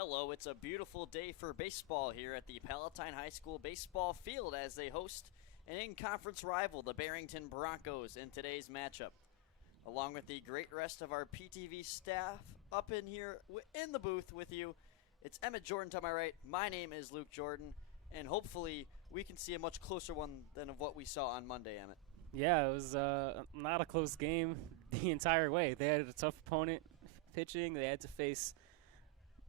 Hello, it's a beautiful day for baseball here at the Palatine High School baseball field as they host an in-conference rival, the Barrington Broncos, in today's matchup. Along with the great rest of our PTV staff up in here in the booth with you, it's Emmet Jorden to my right. My name is Luke Jorden, and hopefully we can see a much closer one than of what we saw on Monday, Emmet. Yeah, it was not a close game the entire way. They had a tough opponent pitching. They had to face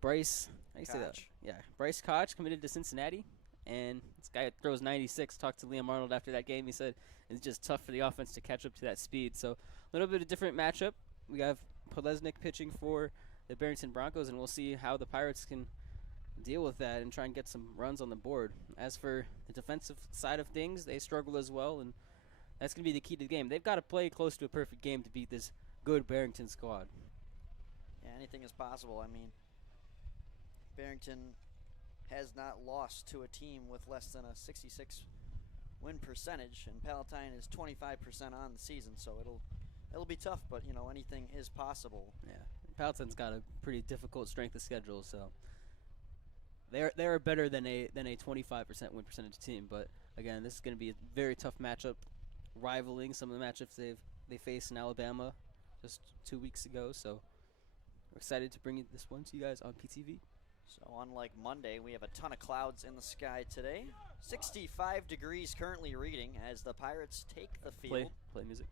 Bryce. How do you say that? Yeah, Bryce Koch, committed to Cincinnati, and this guy throws 96. Talked to Liam Arnold after that game. He said it's just tough for the offense to catch up to that speed. So a little bit of different matchup. We have Polesnik pitching for the Barrington Broncos, and we'll see how the Pirates can deal with that and try and get some runs on the board. As for the defensive side of things, they struggle as well, and that's going to be the key to the game. They've got to play close to a perfect game to beat this good Barrington squad. Yeah, anything is possible. I mean, Barrington has not lost to a team with less than a 66 win percentage, and Palatine is 25% on the season, so it'll be tough, but you know, anything is possible. Yeah, Palatine's got a pretty difficult strength of schedule, so they're better than a 25% win percentage team. But again, this is going to be a very tough matchup, rivaling some of the matchups they faced in Alabama just 2 weeks ago. So we're excited to bring this one to you guys on PTV. So unlike Monday, we have a ton of clouds in the sky today. 65 degrees currently reading as the Pirates take the field. Play music.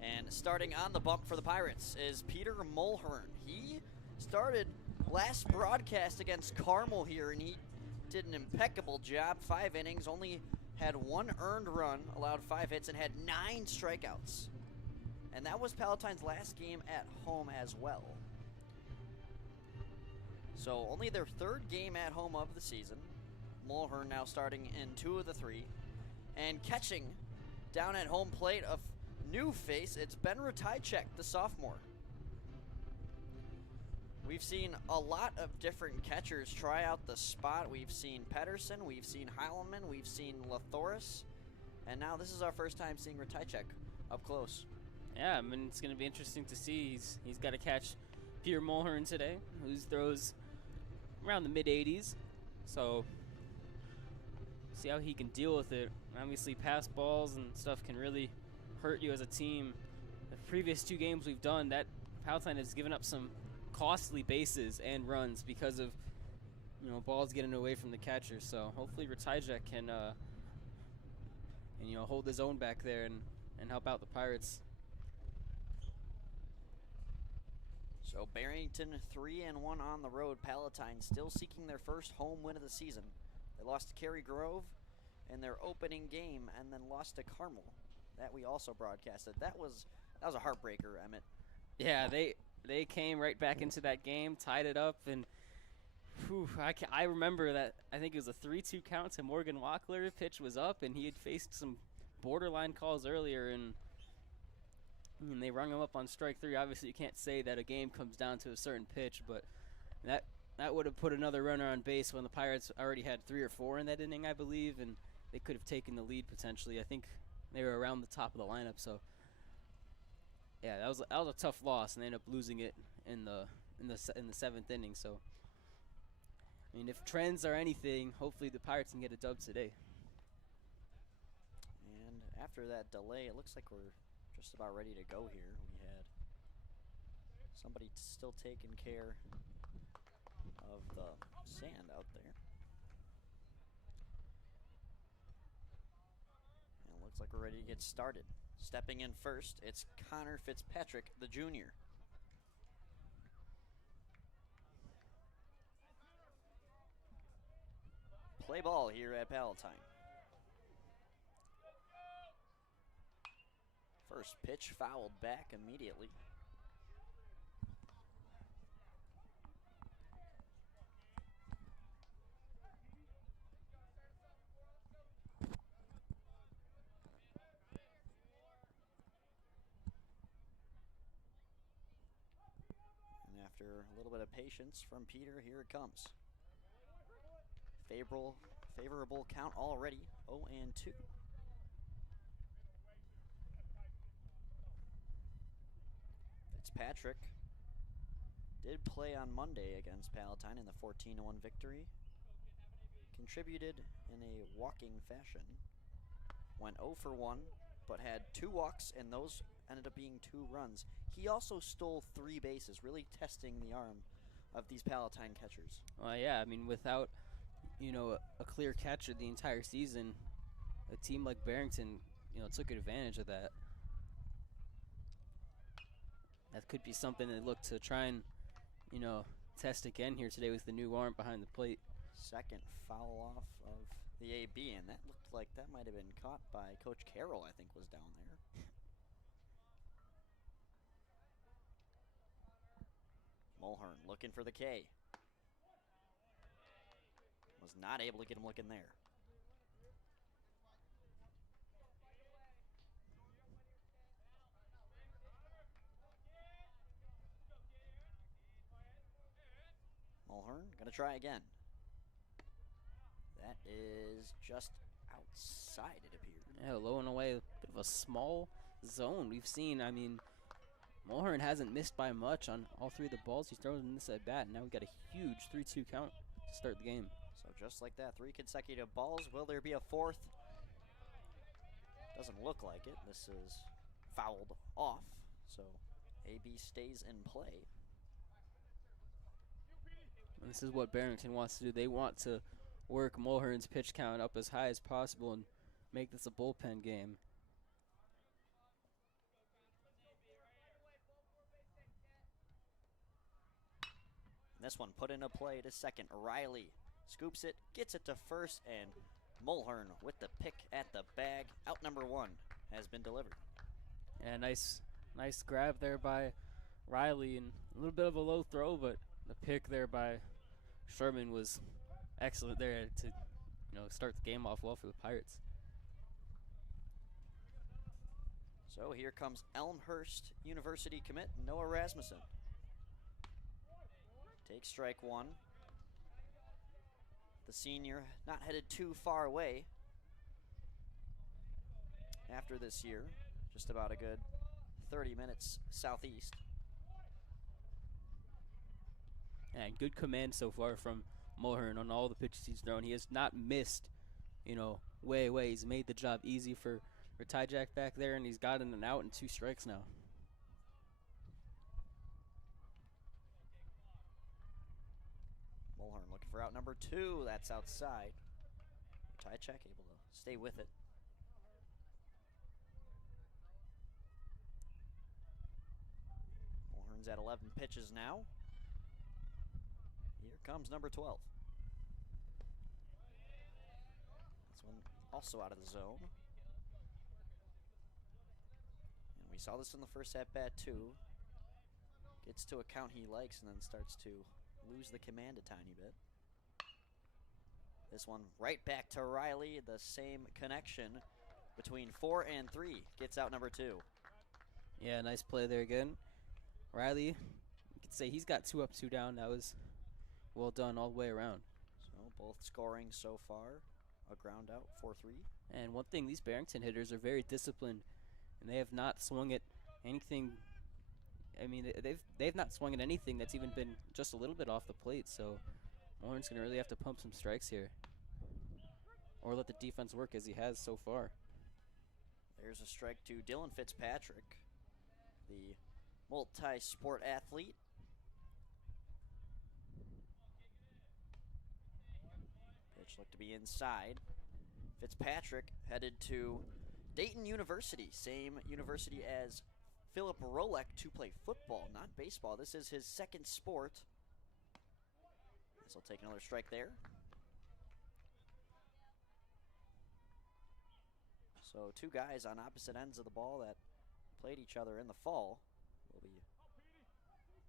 And starting on the bump for the Pirates is Peter Mulhern. He started last broadcast against Carmel here, and he did an impeccable job. 5 innings, only had 1 earned run, allowed 5 hits, and had 9 strikeouts. And that was Palatine's last game at home as well. So only their 3rd game at home of the season. Mulhern now starting in 2 of the 3. And catching down at home plate, a new face, it's Ben Ratajczak, the sophomore. We've seen a lot of different catchers try out the spot. We've seen Pedersen, we've seen Heileman, we've seen Lathoris, and now this is our first time seeing Ratajczak up close. Yeah, I mean, it's going to be interesting to see. He's got to catch Peter Mulhern today, who throws around the mid-80s. So see how he can deal with it. Obviously, pass balls and stuff can really hurt you as a team. The previous 2 games we've done, that Palatine has given up some costly bases and runs because of balls getting away from the catcher. So hopefully Ratajczak can hold his own back there and help out the Pirates. So Barrington 3-1 on the road. Palatine still seeking their first home win of the season. They lost to Cary Grove in their opening game and then lost to Carmel. That we also broadcasted. That was a heartbreaker, Emmet. Yeah, they came right back into that game, tied it up, and I remember that. I think it was a 3-2 count to Morgan Wackler. Pitch was up, and he had faced some borderline calls earlier, and they rung him up on strike 3. Obviously, you can't say that a game comes down to a certain pitch, but that would have put another runner on base when the Pirates already had 3 or 4 in that inning, I believe, and they could have taken the lead potentially. I think they were around the top of the lineup, so yeah, that was a tough loss, and they ended up losing it in the 7th inning. So I mean, if trends are anything, hopefully the Pirates can get a dub today. And after that delay, it looks like we're just about ready to go here. We had somebody still taking care of the sand out there. And it looks like we're ready to get started. Stepping in first, it's Connor Fitzpatrick, the junior. Play ball here at Palatine. First pitch fouled back immediately. And after a little bit of patience from Peter, here it comes. Favorable count already, 0-2. Fitzpatrick did play on Monday against Palatine in the 14-1 victory. Contributed in a walking fashion. Went 0 for 1, but had 2 walks, and those ended up being 2 runs. He also stole 3 bases, really testing the arm of these Palatine catchers. Yeah, I mean, without, a clear catcher the entire season, a team like Barrington, took advantage of that. That could be something they look to try and, test again here today with the new arm behind the plate. Second foul off of the AB, and that looked like that might have been caught by Coach Carroll, I think was down there. Mulhern looking for the K. Was not able to get him looking there. Mulhern gonna try again. That is just outside, it appeared. Yeah, low and away, a bit of a small zone we've seen. I mean, Mulhern hasn't missed by much on all 3 of the balls he's thrown in this at bat. And now we've got a huge 3-2 count to start the game. So just like that, 3 consecutive balls. Will there be a 4th? Doesn't look like it. This is fouled off. So AB stays in play. And this is what Barrington wants to do. They want to work Mulhern's pitch count up as high as possible and make this a bullpen game. This one put into play to second. Riley scoops it, gets it to first, and Mulhern with the pick at the bag. Out number 1 has been delivered. And nice grab there by Riley, and a little bit of a low throw, but the pick there by Sherman was excellent there to start the game off well for the Pirates. So here comes Elmhurst University commit Noah Rasmussen. Takes strike 1. The senior not headed too far away after this year, just about a good 30 minutes southeast. And good command so far from Mulhern on all the pitches he's thrown. He has not missed, way. He's made the job easy for Tyjack back there, and he's gotten an out and 2 strikes now. Mulhern looking for out number 2. That's outside. Tyjack able to stay with it. Mulhern's at 11 pitches now. Here comes number 12. This one also out of the zone. And we saw this in the first at-bat too. Gets to a count he likes and then starts to lose the command a tiny bit. This one right back to Riley. The same connection between 4 and 3. Gets out number 2. Yeah, nice play there again. Riley, you could say he's got 2 up, 2 down. That was well done all the way around. So both scoring so far. A ground out, 4-3. And one thing, these Barrington hitters are very disciplined, and they have not swung at anything. I mean, they've not swung at anything that's even been just a little bit off the plate. So Mulhern's gonna really have to pump some strikes here, or let the defense work as he has so far. There's a strike to Dylan Fitzpatrick, the multi-sport athlete. Pitch looked to be inside. Fitzpatrick headed to Dayton University, same university as Philip Rolek, to play football, not baseball. This is his second sport. This will take another strike there. So 2 guys on opposite ends of the ball that played each other in the fall will be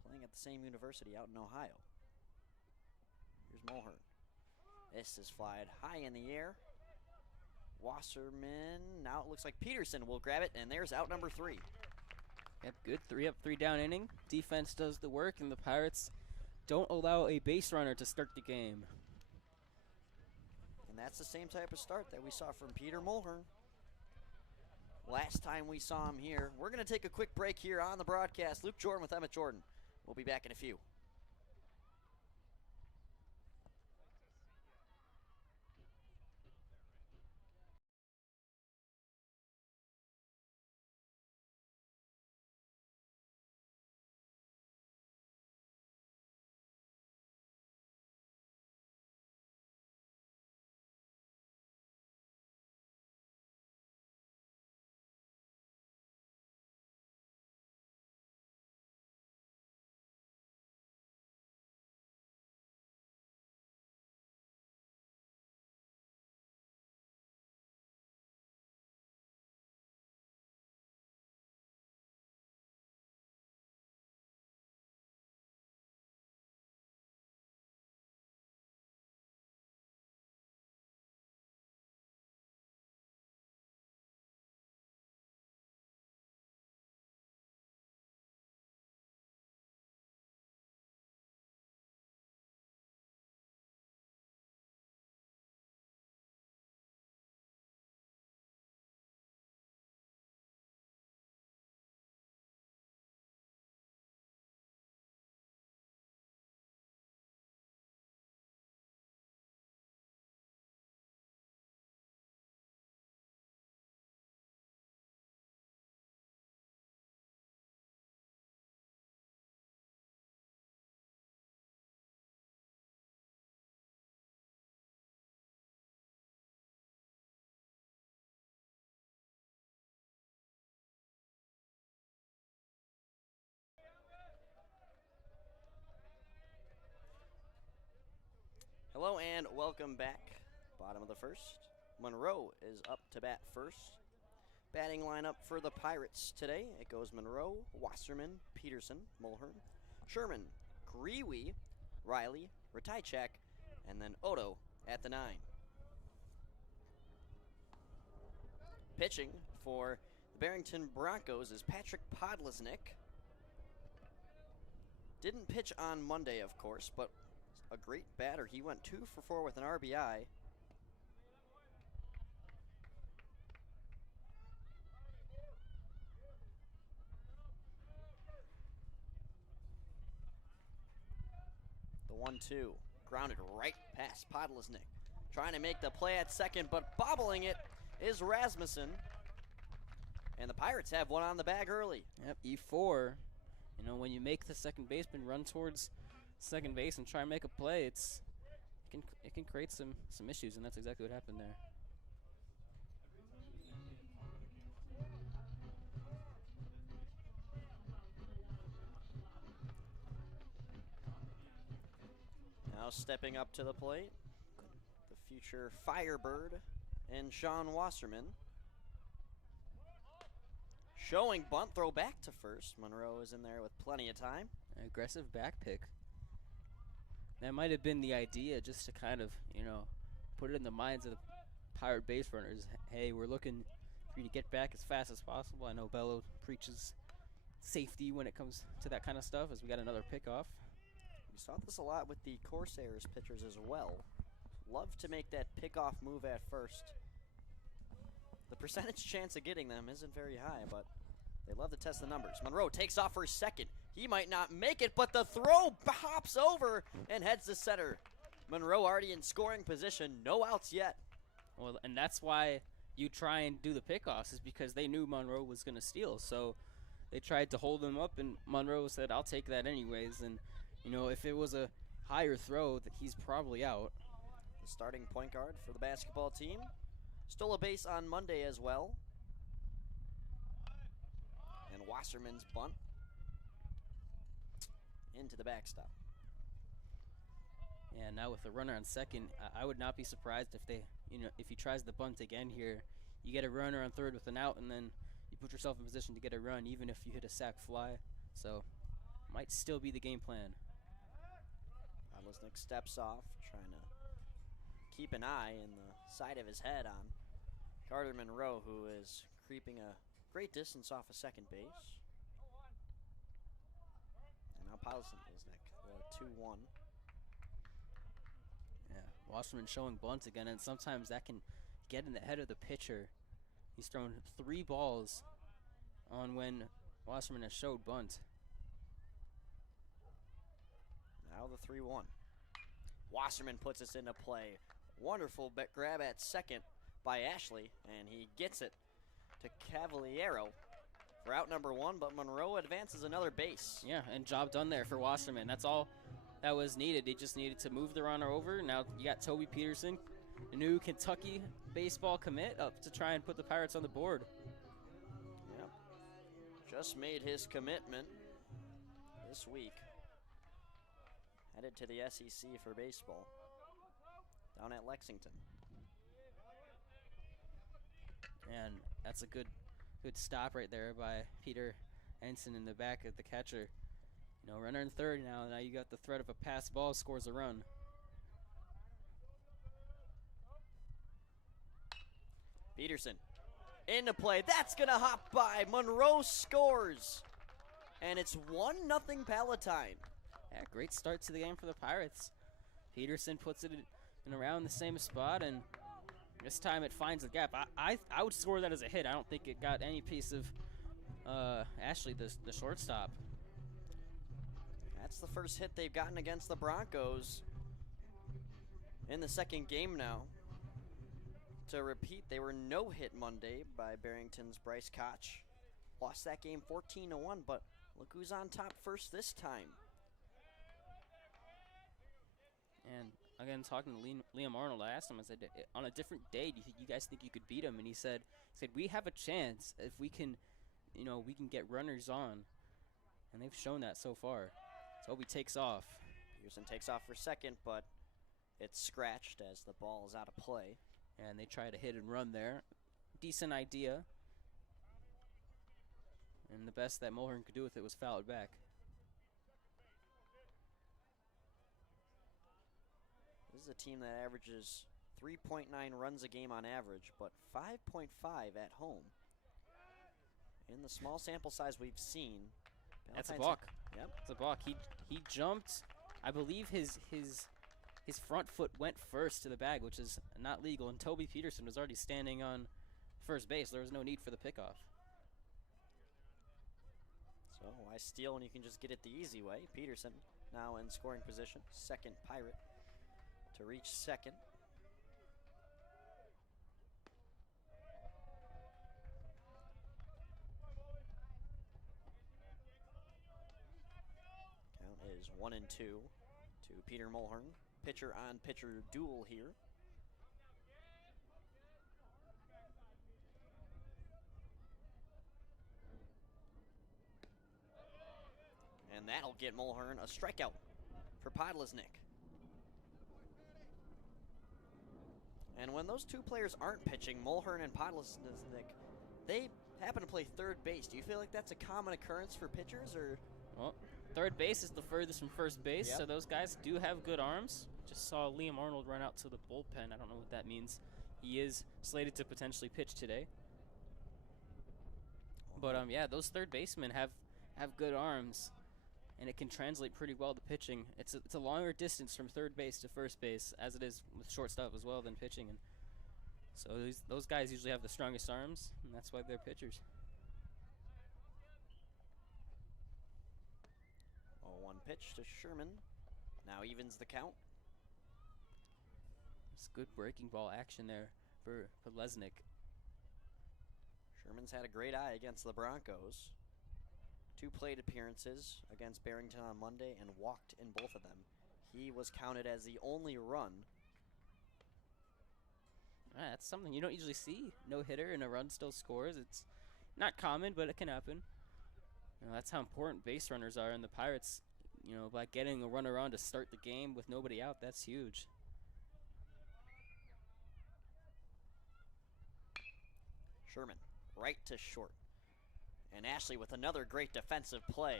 playing at the same university out in Ohio. Here's Mulhern. This is flied high in the air. Wasserman, now it looks like Peterson will grab it, and there's out number 3. Yep, good 3 up, 3 down inning. Defense does the work, and the Pirates don't allow a base runner to start the game. And that's the same type of start that we saw from Peter Mulhern. last time we saw him here. We're going to take a quick break here on the broadcast. Luke Jorden with Emmet Jorden. We'll be back in a few. Hello and welcome back. Bottom of the first. Monroe is up to bat first. Batting lineup for the Pirates today. It goes Monroe, Wasserman, Peterson, Mulhern, Sherman, Grewe, Riley, Ratajczak, and then Odo at the 9. Pitching for the Barrington Broncos is Patrick Podlesnik. Didn't pitch on Monday, of course, but a great batter. He went 2 for 4 with an RBI. The 1-2 grounded right past Podlesnik. Trying to make the play at second, but bobbling it is Rasmussen. And the Pirates have one on the bag early. Yep, E4. You know, when you make the second baseman run towards second base and try and make a play, it can create some issues, and that's exactly what happened there. Now stepping up to the plate, the future Firebird and Sean Wasserman. Showing bunt, throw back to first. Monroe is in there with plenty of time. Aggressive back pick. That might have been the idea, just to kind of, you know, put it in the minds of the Pirate base runners. Hey, we're looking for you to get back as fast as possible. I know Bello preaches safety when it comes to that kind of stuff, as we got another pickoff. We saw this a lot with the Corsairs pitchers as well. Love to make that pickoff move at first. The percentage chance of getting them isn't very high, but they love to test the numbers. Monroe takes off for second. He might not make it, but the throw hops over and heads to center. Monroe already in scoring position, no outs yet. Well, and that's why you try and do the pickoffs, is because they knew Monroe was going to steal. So they tried to hold him up, and Monroe said, I'll take that anyways. And, you know, if it was a higher throw, that he's probably out. The starting point guard for the basketball team stole a base on Monday as well. And Wasserman's bunt into the backstop. Yeah, now with the runner on second, I would not be surprised if if he tries the bunt again here. You get a runner on third with an out, and then you put yourself in position to get a run, even if you hit a sac fly. So, might still be the game plan. Podlesnik steps off, trying to keep an eye in the side of his head on Carter Monroe, who is creeping a great distance off of second base. And now Podlesnik, the 2-1. Yeah, Wasserman showing bunt again, and sometimes that can get in the head of the pitcher. He's thrown 3 balls on when Wasserman has showed bunt. Now the 3-1. Wasserman puts us into play. Wonderful grab at second by Ashley, and he gets it to Cavaliero for out number 1, but Monroe advances another base. Yeah, and job done there for Wasserman. That's all that was needed. He just needed to move the runner over. Now you got Toby Peterson, the new Kentucky baseball commit, up to try and put the Pirates on the board. Yep. Just made his commitment this week. Headed to the SEC for baseball down at Lexington. And that's a good stop right there by Peter Ensign in the back of the catcher. You know, runner in third now. Now you got the threat of a pass ball, scores a run. Peterson into play. That's going to hop by. Monroe scores. And it's 1-0 Palatine. Yeah, great start to the game for the Pirates. Peterson puts it in around the same spot, and this time it finds the gap. I would score that as a hit. I don't think it got any piece of Ashley, the shortstop. That's the first hit they've gotten against the Broncos in the second game now. To repeat, they were no-hit Monday by Barrington's Bryce Koch. Lost that game 14-1, but look who's on top first this time. And again, talking to Liam Arnold, I asked him, I said, on a different day, do you guys think you could beat him? And he said, we have a chance if we can, we can get runners on. And they've shown that so far. Toby takes off. Peterson takes off for second, but it's scratched as the ball is out of play. And they try to hit and run there. Decent idea. And the best that Mulhern could do with it was foul it back. This is a team that averages 3.9 runs a game on average, but 5.5 at home. In the small sample size we've seen. That's a balk. Yep. It's a balk. He jumped. I believe his front foot went first to the bag, which is not legal, and Toby Peterson was already standing on first base. There was no need for the pickoff. So why steal when you can just get it the easy way? Peterson now in scoring position, second Pirate to reach second. Count is 1-2 to Peter Mulhern. Pitcher on pitcher duel here. And that'll get Mulhern a strikeout for Podlesnik. And when those two players aren't pitching, Mulhern and Podlesnik, they happen to play third base. Do you feel like that's a common occurrence for pitchers, or? Well, third base is the furthest from first base, Yep. So those guys do have good arms. Just saw Liam Arnold run out to the bullpen. I don't know what that means. He is slated to potentially pitch today. But yeah, those third basemen have good arms, and it can translate pretty well to pitching. It's a longer distance from third base to first base, as it is with shortstop as well, than pitching. And so those guys usually have the strongest arms, and that's why they're pitchers. 0-1 pitch to Sherman. Now evens the count. It's good breaking ball action there for Lesnick. Sherman's had a great eye against the Broncos. 2 plate appearances against Barrington on Monday and walked in both of them. He was counted as the only run. That's something you don't usually see. No hitter and a run still scores. It's not common, but it can happen. That's how important base runners are in the Pirates. By getting a runner on to start the game with nobody out, that's huge. Sherman right to short. And Ashley with another great defensive play.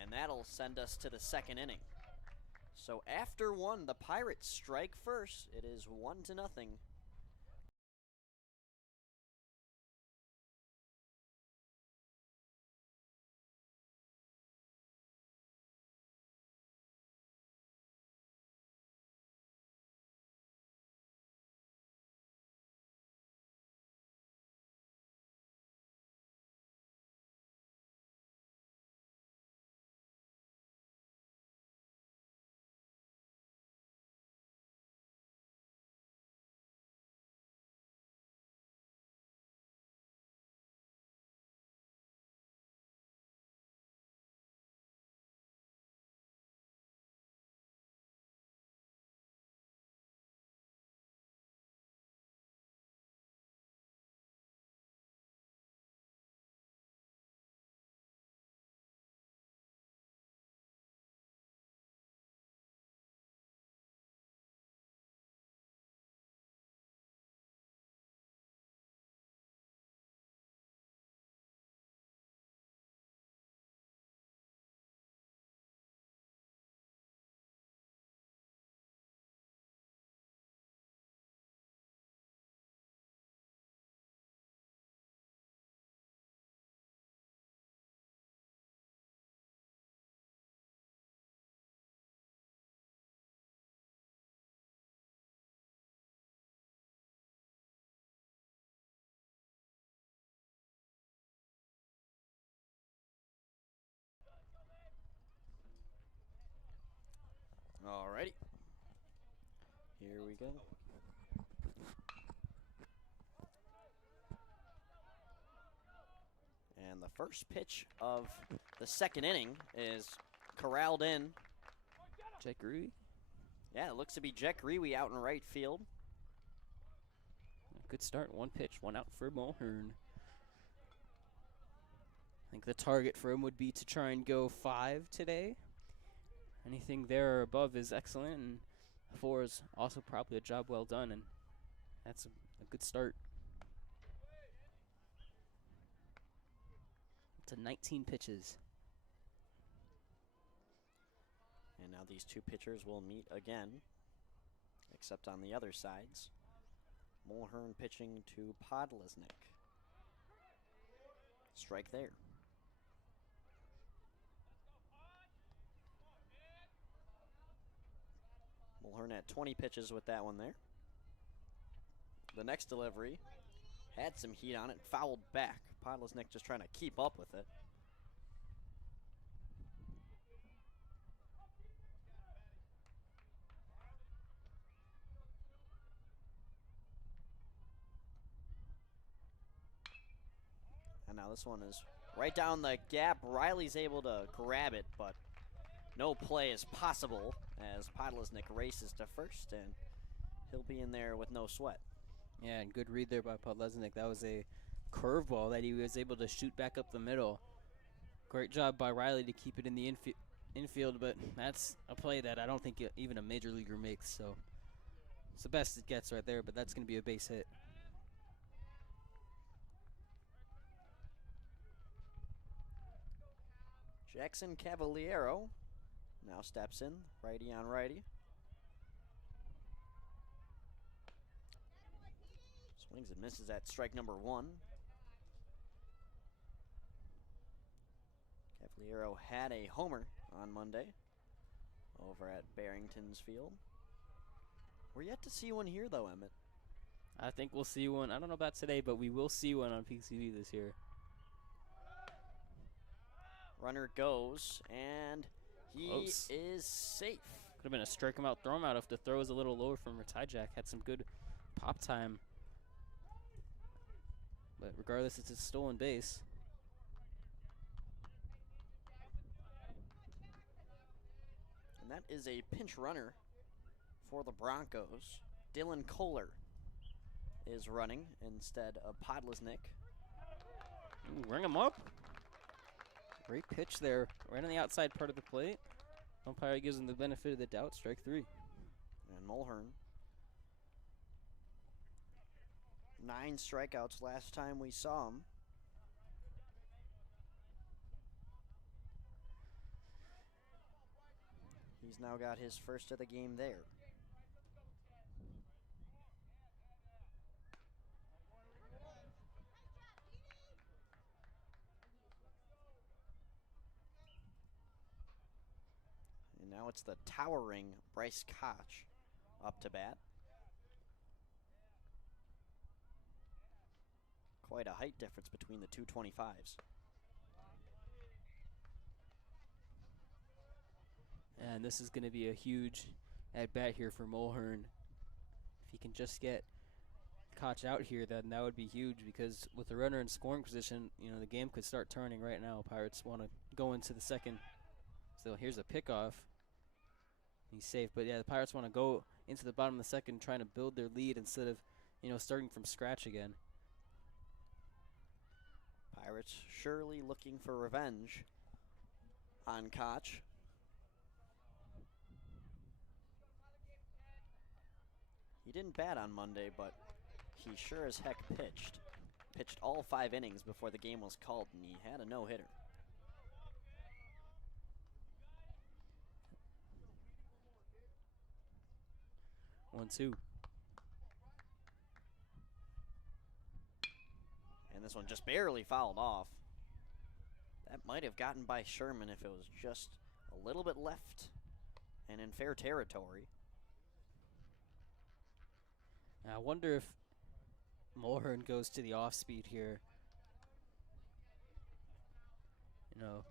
And that'll send us to the second inning. So after 1, the Pirates strike first. It is 1-0. go. And the first pitch of the second inning is corralled in. Jack Rui. Yeah, it looks to be Jack Rui out in right field. Good start. One pitch, one out for Mulhern. I think the target for him would be to try and go 5 today. Anything there or above is excellent, and 4 is also probably a job well done, and that's a good start. To 19 pitches. And now these two pitchers will meet again, except on the other sides. Mulhern pitching to Podlesnik. Strike there. Mulhern at 20 pitches with that one there. The next delivery had some heat on it, fouled back. Podlesnik just trying to keep up with it. And now this one is right down the gap. Riley's able to grab it, but no play is possible as Podlesnik races to first, and he'll be in there with no sweat. Yeah, and good read there by Podlesnik. That was a curveball that he was able to shoot back up the middle. Great job by Riley to keep it in the infield, but that's a play that I don't think even a major leaguer makes, so it's the best it gets right there, but that's going to be a base hit. Jackson Cavaliero now steps in, righty on righty. Swings and misses at strike number 1. Cavaliero had a homer on Monday over at Barrington's field. We're yet to see one here, though, Emmet. I think we'll see one. I don't know about today, but we will see one on PTV this year. Runner goes, and he Close. is safe. Could have been a strike him out, throw him out if the throw was a little lower from Jack. Had some good pop time. But regardless, it's a stolen base. And that is a pinch runner for the Broncos. Dylan Kohler is running instead of Podlesnik. Ooh, ring him up. Great pitch there, right on the outside part of the plate. Umpire gives him the benefit of the doubt, strike 3. And Mulhern. 9 strikeouts last time we saw him. He's now got his first of the game there. And now it's the towering Bryce Koch up to bat. Quite a height difference between the two 25s. And this is going to be a huge at-bat here for Mulhern. If he can just get Koch out here, then that would be huge, because with the runner in scoring position, you know, the game could start turning right now. Pirates want to go into the second. So here's a pickoff. He's safe, but yeah, the Pirates want to go into the bottom of the second, trying to build their lead instead of, you know, starting from scratch again. Pirates surely looking for revenge on Koch. He didn't bat on Monday, but he sure as heck pitched. Pitched all 5 innings before the game was called, and he had a no-hitter. One, two. And this one just barely fouled off. That might have gotten by Sherman if it was just a little bit left and in fair territory. I wonder if Mulhern goes to the off-speed here. You know,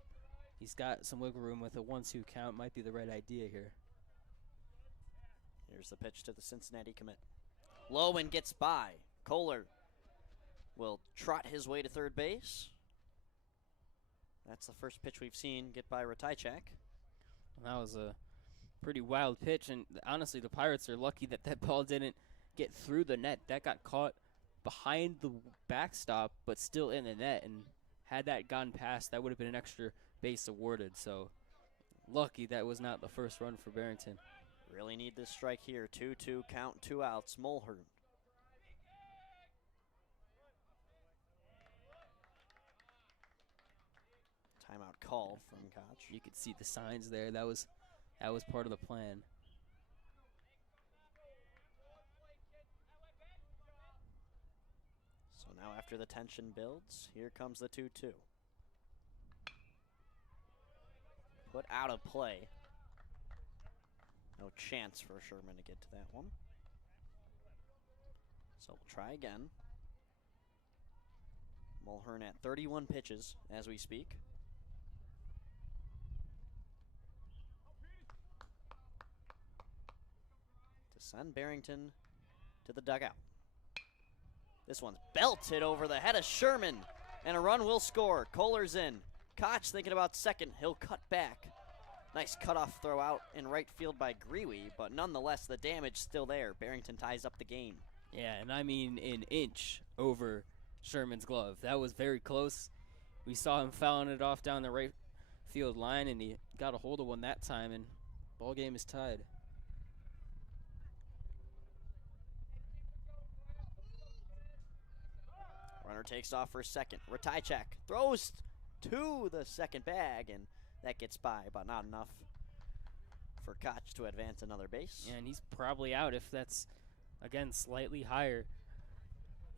he's got some wiggle room with a 1-2 count. Might be the right idea here. Here's the pitch to the Cincinnati commit. Low and gets by. Kohler will trot his way to third base. That's the first pitch we've seen get by Ratajczak. That was a pretty wild pitch, and honestly, the Pirates are lucky that that ball didn't get through the net. That got caught behind the backstop, but still in the net, and had that gone past, that would have been an extra base awarded. So lucky that was not the first run for Barrington. Really need this strike here. 2-2 count, 2 outs. Mulhern. Timeout call from Koch. You could see the signs there. That was part of the plan. So now after the tension builds, here comes the 2-2. Put out of play. No chance for Sherman to get to that one. So we'll try again. Mulhern at 31 pitches as we speak. To send Barrington to the dugout. This one's belted over the head of Sherman, and a run will score. Kohler's in. Koch thinking about second. He'll cut back. Nice cutoff throw out in right field by Grewe, but nonetheless, the damage still there. Barrington ties up the game. Yeah, and I mean an inch over Sherman's glove. That was very close. We saw him fouling it off down the right field line, and he got a hold of one that time, and ball game is tied. Runner takes off for second. Ratajczak throws to the second bag, and that gets by, but not enough for Koch to advance another base. Yeah, and he's probably out if that's, again, slightly higher.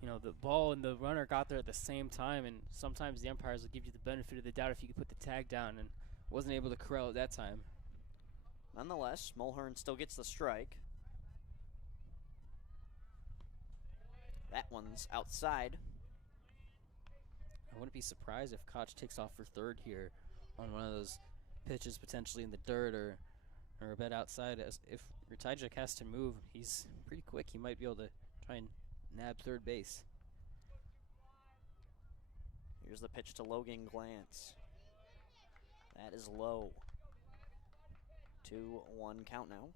You know, the ball and the runner got there at the same time, and sometimes the umpires will give you the benefit of the doubt if you could put the tag down, and wasn't able to corral it that time. Nonetheless, Mulhern still gets the strike. That one's outside. I wouldn't be surprised if Koch takes off for third here on one of those pitches potentially in the dirt or a bit outside. As if Ratajczak has to move, he's pretty quick. He might be able to try and nab third base. Here's the pitch to Logan Glantz. That is low. 2-1 count now.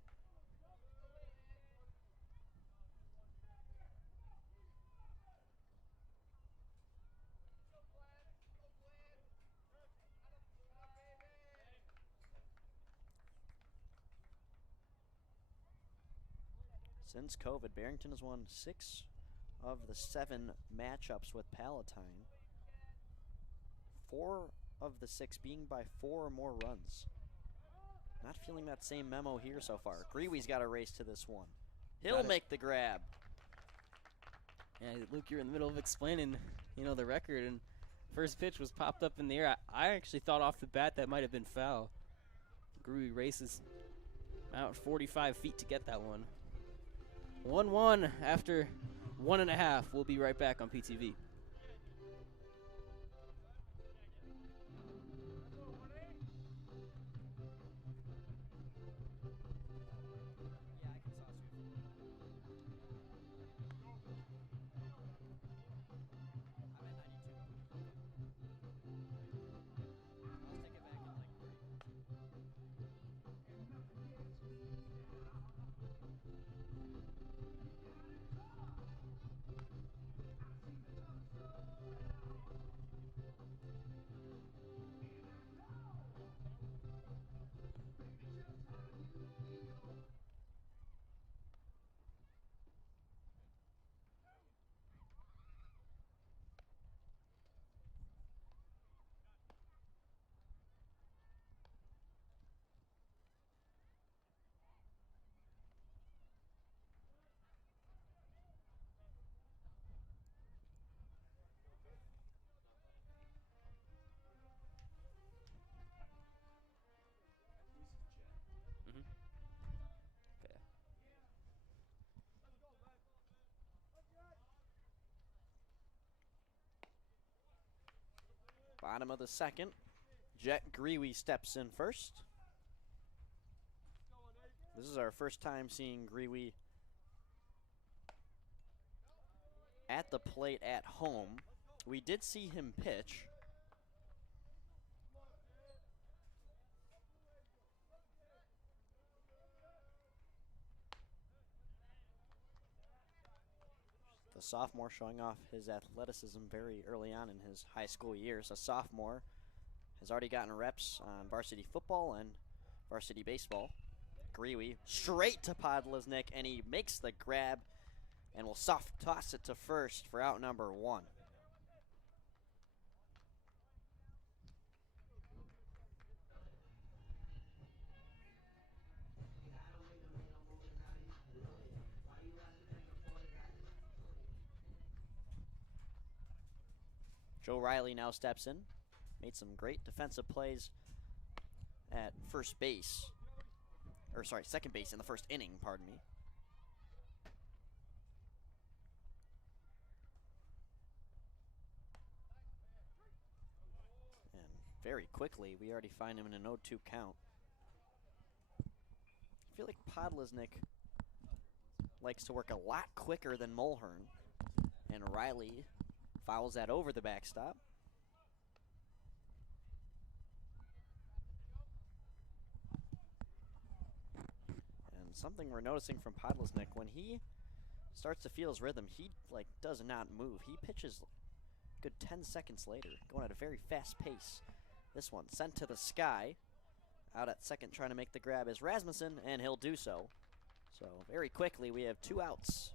Since COVID, Barrington has won 6 of the 7 matchups with Palatine. 4 of the 6 being by 4 or more runs. Not feeling that same memo here so far. Grewe's got a race to this one. He'll make the grab. Yeah, Luke, you're in the middle of explaining, the record, and first pitch was popped up in the air. I actually thought off the bat that might have been foul. Grewe races out 45 feet to get that one. 1-1 after 1.5. We'll be right back on PTV. Bottom of the second. Jet Grewe steps in first. This is our first time seeing Grewe at the plate at home. We did see him pitch. The sophomore showing off his athleticism very early on in his high school years. A sophomore has already gotten reps on varsity football and varsity baseball. Grewe straight to Podlesnik, and he makes the grab and will soft toss it to first for out number 1. Joe Riley now steps in. Made some great defensive plays at first base. Or sorry, second base in the first inning, pardon me. And very quickly, we already find him in an 0-2 count. I feel like Podlesnik likes to work a lot quicker than Mulhern. And Riley fouls that over the backstop. And something we're noticing from Podlesnik, when he starts to feel his rhythm, he does not move. He pitches a good 10 seconds later, going at a very fast pace. This one sent to the sky. Out at second trying to make the grab is Rasmussen, and he'll do so. So very quickly we have 2 outs.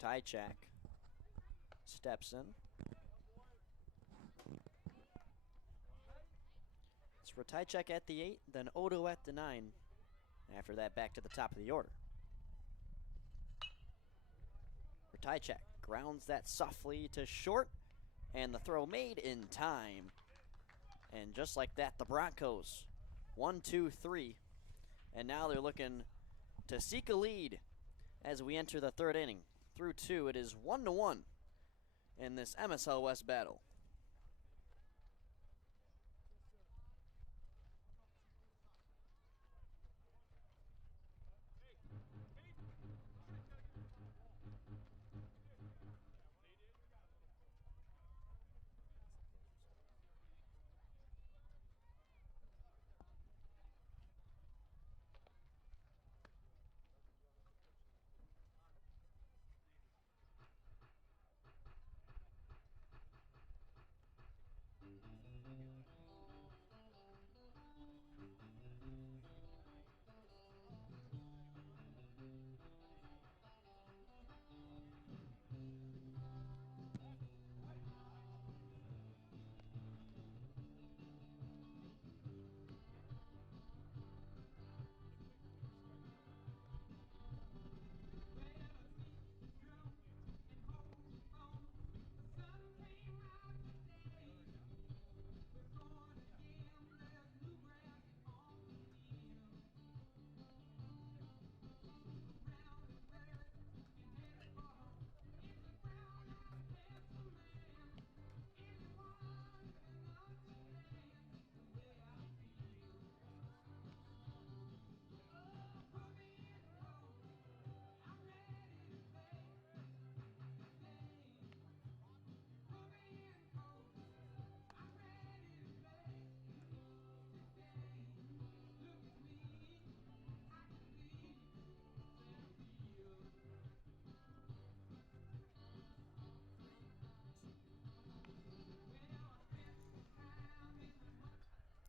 Ratajczak steps in. It's Ratajczak at the 8, then Odo at the 9. After that, back to the top of the order. Ratajczak grounds that softly to short, and the throw made in time. And just like that, the Broncos 1-2-3, and now they're looking to seek a lead as we enter the 3rd inning. Through 2, it is 1-1 in this MSL West battle.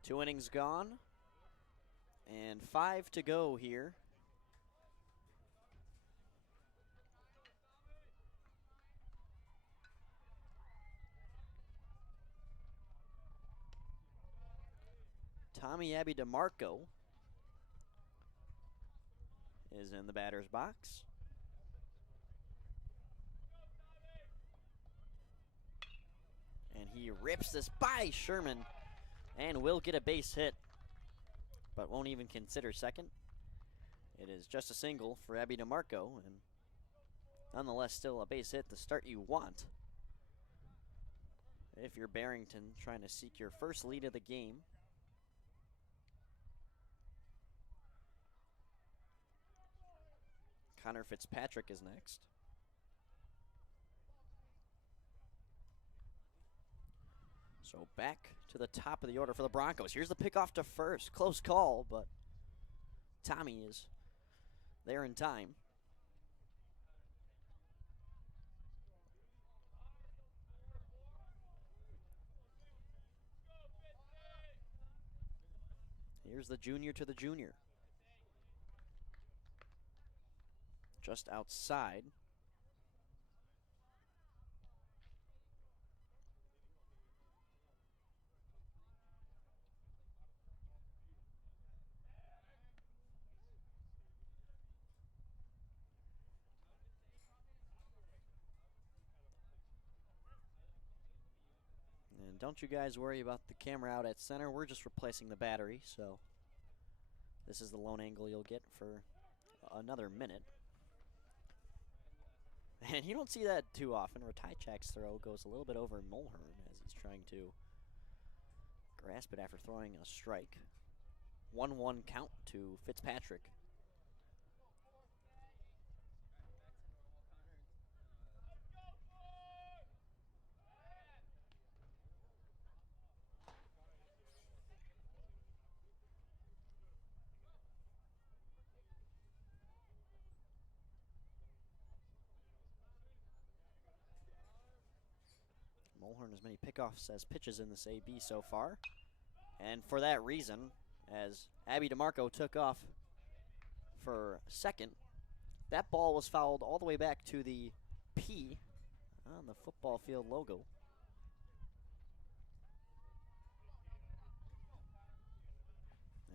Two innings gone, and 5 to go here. Tommy Abbey DeMarco is in the batter's box. And he rips this by Sherman and will get a base hit. but won't even consider second. It is just a single for Abby DeMarco, and nonetheless still a base hit, the start you want if you're Barrington trying to seek your first lead of the game. Connor Fitzpatrick is next. So back to the top of the order for the Broncos. Here's the pickoff to first. Close call, but Tommy is there in time. Here's the junior to the junior. Just outside. And don't you guys worry about the camera out at center. We're just replacing the battery, so this is the lone angle you'll get for another minute. And you don't see that too often. Ratajczak's throw goes a little bit over Mulhern as he's trying to grasp it after throwing a strike. 1-1 count to Fitzpatrick. Mulhern as many pickoffs as pitches in this AB so far. And for that reason, as Abby DeMarco took off for second, that ball was fouled all the way back to the P on the football field logo.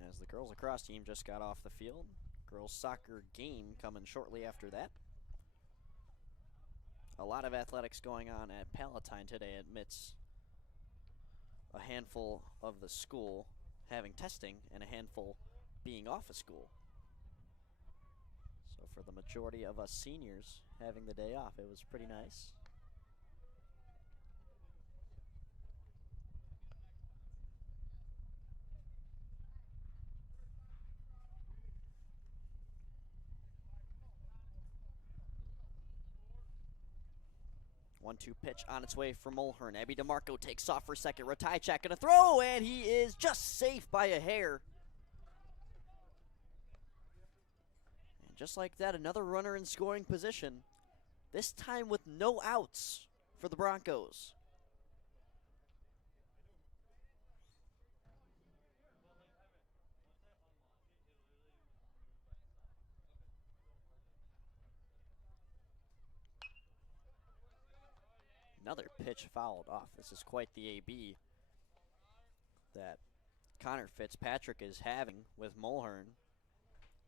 As the girls lacrosse team just got off the field. Girls soccer game coming shortly after that. A lot of athletics going on at Palatine today amidst a handful of the school having testing and a handful being off of school. So for the majority of us seniors having the day off, it was pretty nice. One-two pitch on its way for Mulhern. Abby DeMarco takes off for second. Ratajczak gonna throw, and he is just safe by a hair. And just like that, another runner in scoring position. This time with no outs for the Broncos. Another pitch fouled off. This is quite the AB that Connor Fitzpatrick is having with Mulhern,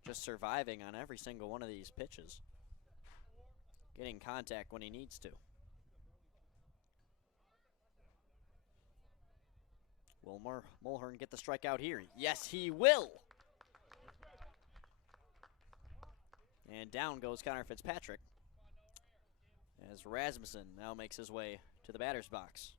just surviving on every single one of these pitches, getting contact when he needs to. Will Mulhern get the strikeout here? Yes, he will. And down goes Connor Fitzpatrick, as Rasmussen now makes his way to the batter's box.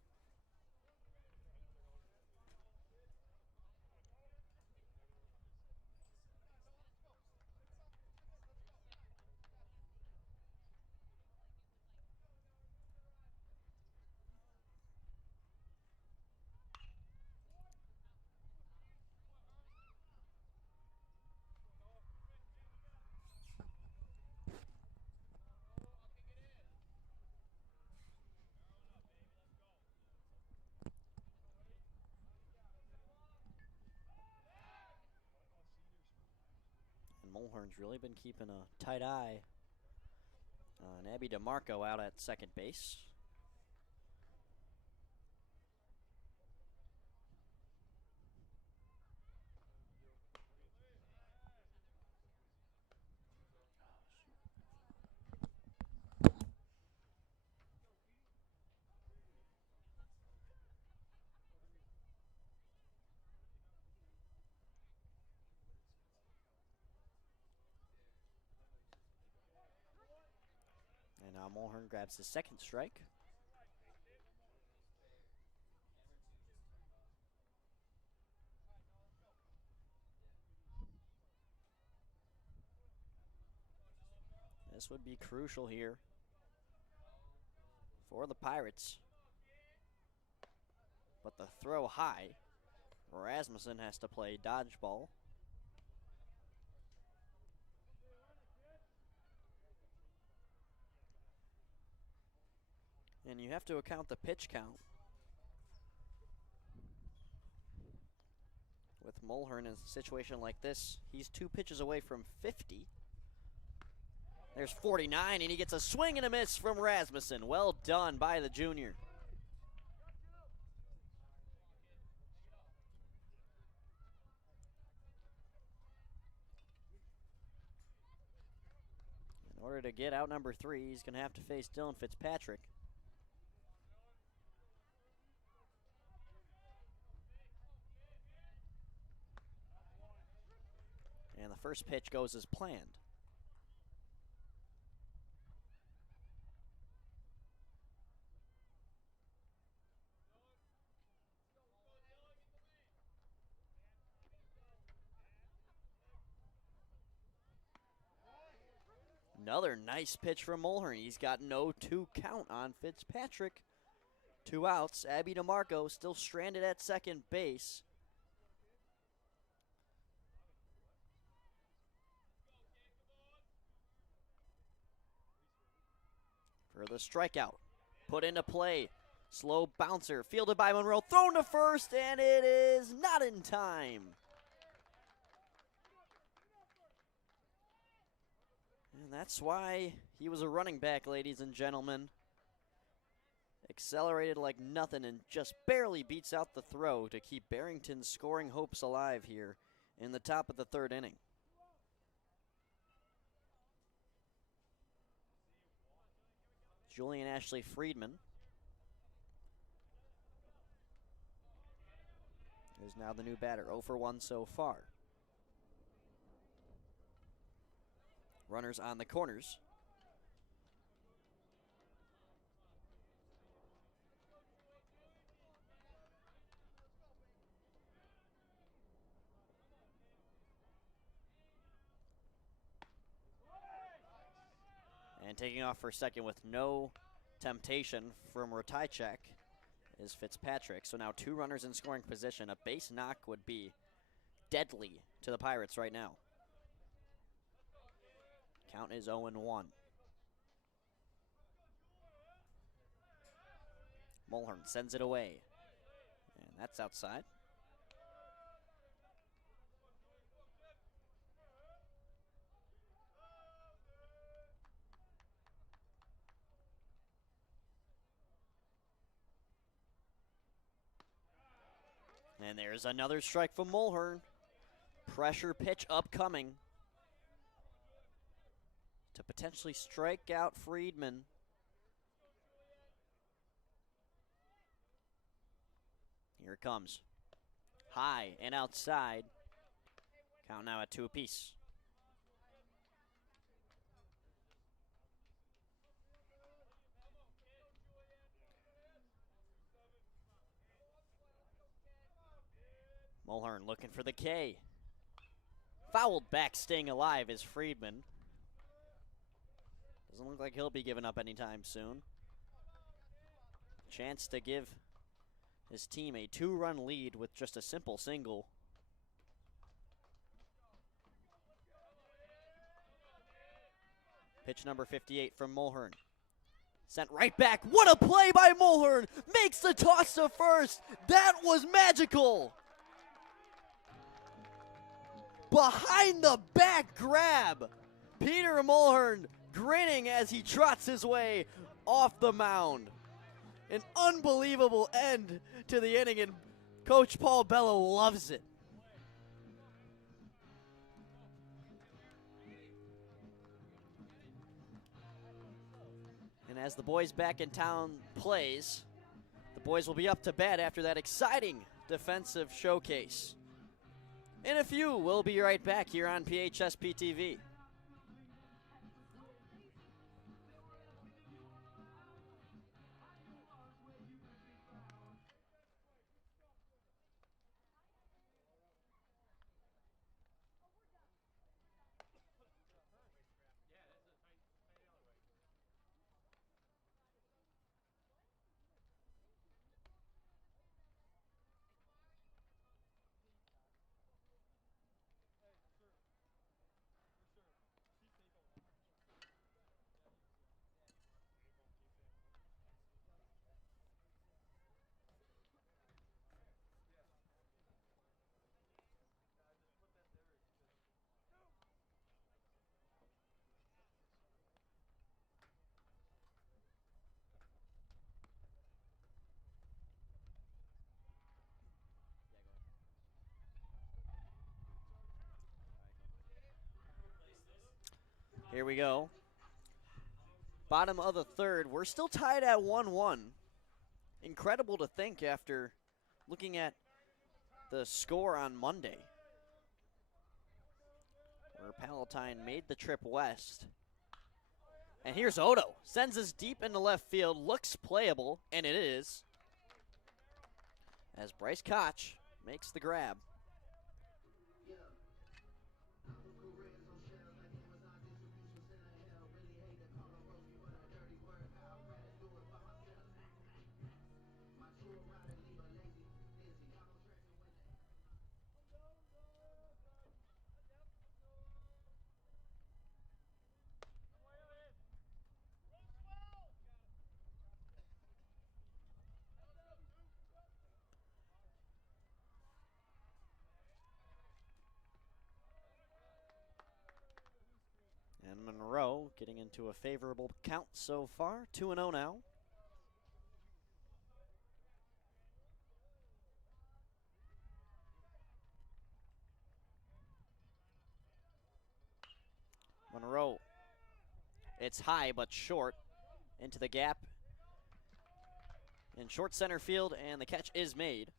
Mulhern's really been keeping a tight eye on Abby DeMarco out at second base. Now Mulhern grabs his second strike. This would be crucial here for the Pirates. But the throw high. Rasmussen has to play dodgeball. And you have to account the pitch count. With Mulhern in a situation like this, he's 2 pitches away from 50. There's 49, and he gets a swing and a miss from Rasmussen. Well done by the junior. In order to get out number 3, he's going to have to face Dylan Fitzpatrick. And the first pitch goes as planned. Another nice pitch from Mulhern. He's got no 2 count on Fitzpatrick. 2 outs. Abby DeMarco still stranded at second base. For the strikeout. Put into play. Slow bouncer. Fielded by Monroe. Thrown to first, and it is not in time. And that's why he was a running back, ladies and gentlemen. Accelerated like nothing and just barely beats out the throw to keep Barrington's scoring hopes alive here in the top of the 3rd inning. Julian Ashley Friedman is now the new batter, 0 for 1 so far. Runners on the corners. And taking off for second with no temptation from Ratajczak is Fitzpatrick. So now 2 runners in scoring position. A base knock would be deadly to the Pirates right now. Count is 0-1. Mulhern sends it away. And that's outside. And there's another strike from Mulhern. Pressure pitch upcoming to potentially strike out Friedman. Here it comes. High and outside. Count now at 2 apiece. Mulhern looking for the K. Fouled back, staying alive is Friedman. Doesn't look like he'll be giving up anytime soon. Chance to give his team a 2-run lead with just a simple single. Pitch number 58 from Mulhern. Sent right back. What a play by Mulhern! Makes the toss to first. That was magical. Behind the back grab. Peter Mulhern grinning as he trots his way off the mound. An unbelievable end to the inning, and Coach Paul Bello loves it. And as the boys back in town plays, the boys will be up to bat after that exciting defensive showcase. In a few, we'll be right back here on PHS PTV. Here we go. Bottom of the third. We're still tied at 1-1. Incredible to think after looking at the score on Monday, where Palatine made the trip west. And here's Odo. Sends us deep into left field. Looks playable, and it is, as Bryce Koch makes the grab. And Monroe getting into a favorable count so far, 2-0 now. Monroe, it's high but short, into the gap in short center field, and the catch is made.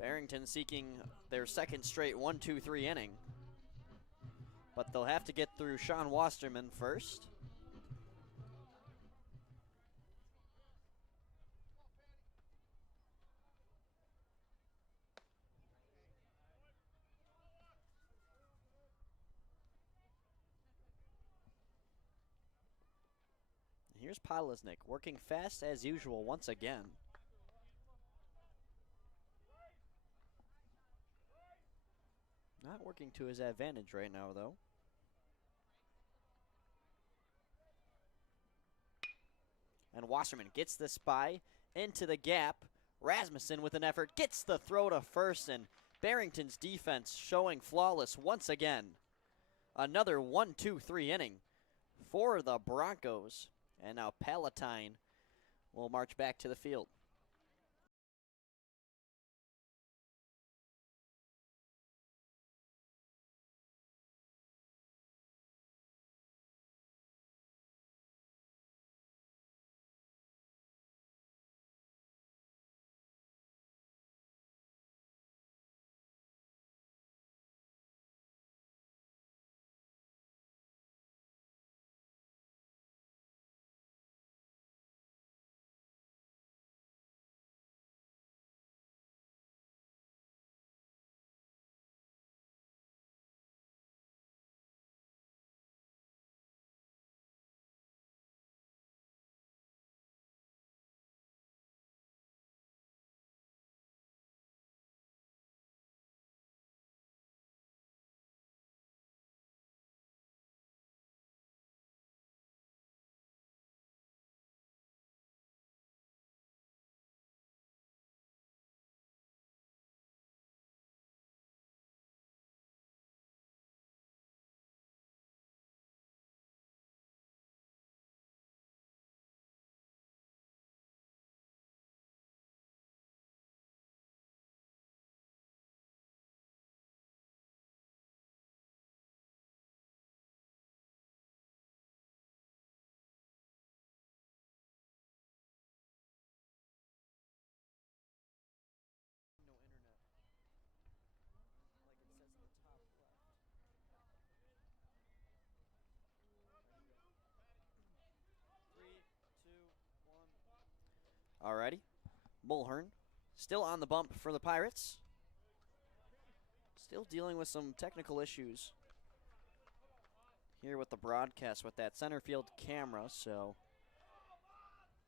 Barrington seeking their second straight 1-2-3 inning, but they'll have to get through Sean Wasterman first. Here's Polesnik working fast as usual once again. Not working to his advantage right now, though. And Wasserman gets the spy into the gap. Rasmussen with an effort gets the throw to first, and Barrington's defense showing flawless once again. Another 1-2-3 inning for the Broncos. And now Palatine will march back to the field. Alrighty. Mulhern still on the bump for the Pirates. Still dealing with some technical issues here with the broadcast with that center field camera, so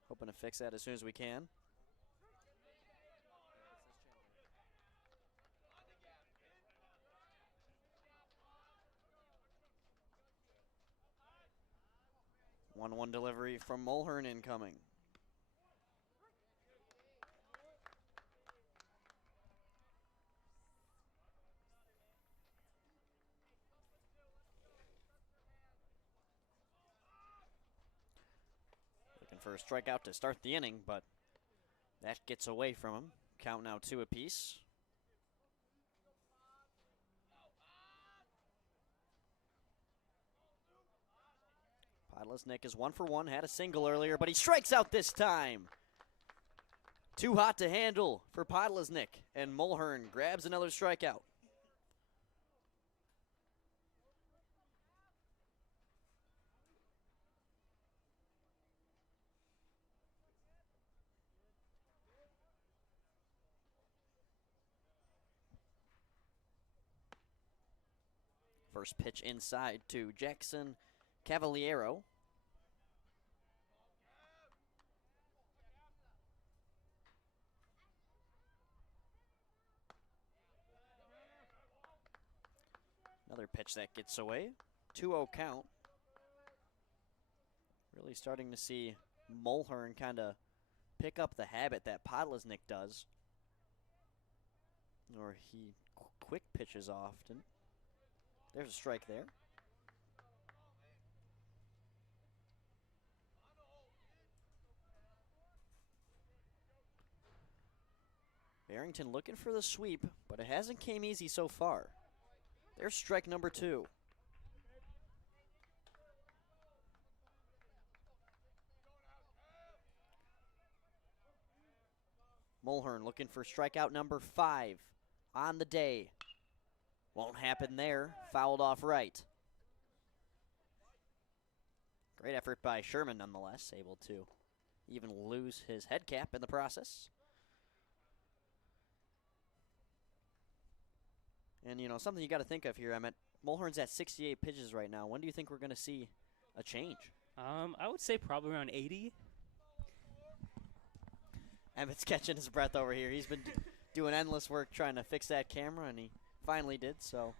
hoping to fix that as soon as we can. One delivery from Mulhern incoming. Looking for a strikeout to start the inning, but that gets away from him. Count now 2 apiece. Podlesnik is 1 for 1, had a single earlier, but he strikes out this time. Too hot to handle for Podlesnik, and Mulhern grabs another strikeout. First pitch inside to Jackson Cavaliero. Another pitch that gets away. 2-0 count. Really starting to see Mulhern kind of pick up the habit that Podlesnik does. Or he quick pitches often. There's a strike there. Barrington looking for the sweep, but it hasn't came easy so far. There's strike number 2. Mulhern looking for strikeout number 5 on the day. Won't happen there. Fouled off right. Great effort by Sherman nonetheless, able to even lose his head cap in the process. And, you know, something you got to think of here, Emmet. Mulhern's at 68 pitches right now. When do you think we're going to see a change? I would say probably around 80. Emmett's catching his breath over here. He's been doing endless work trying to fix that camera, and he finally did, so.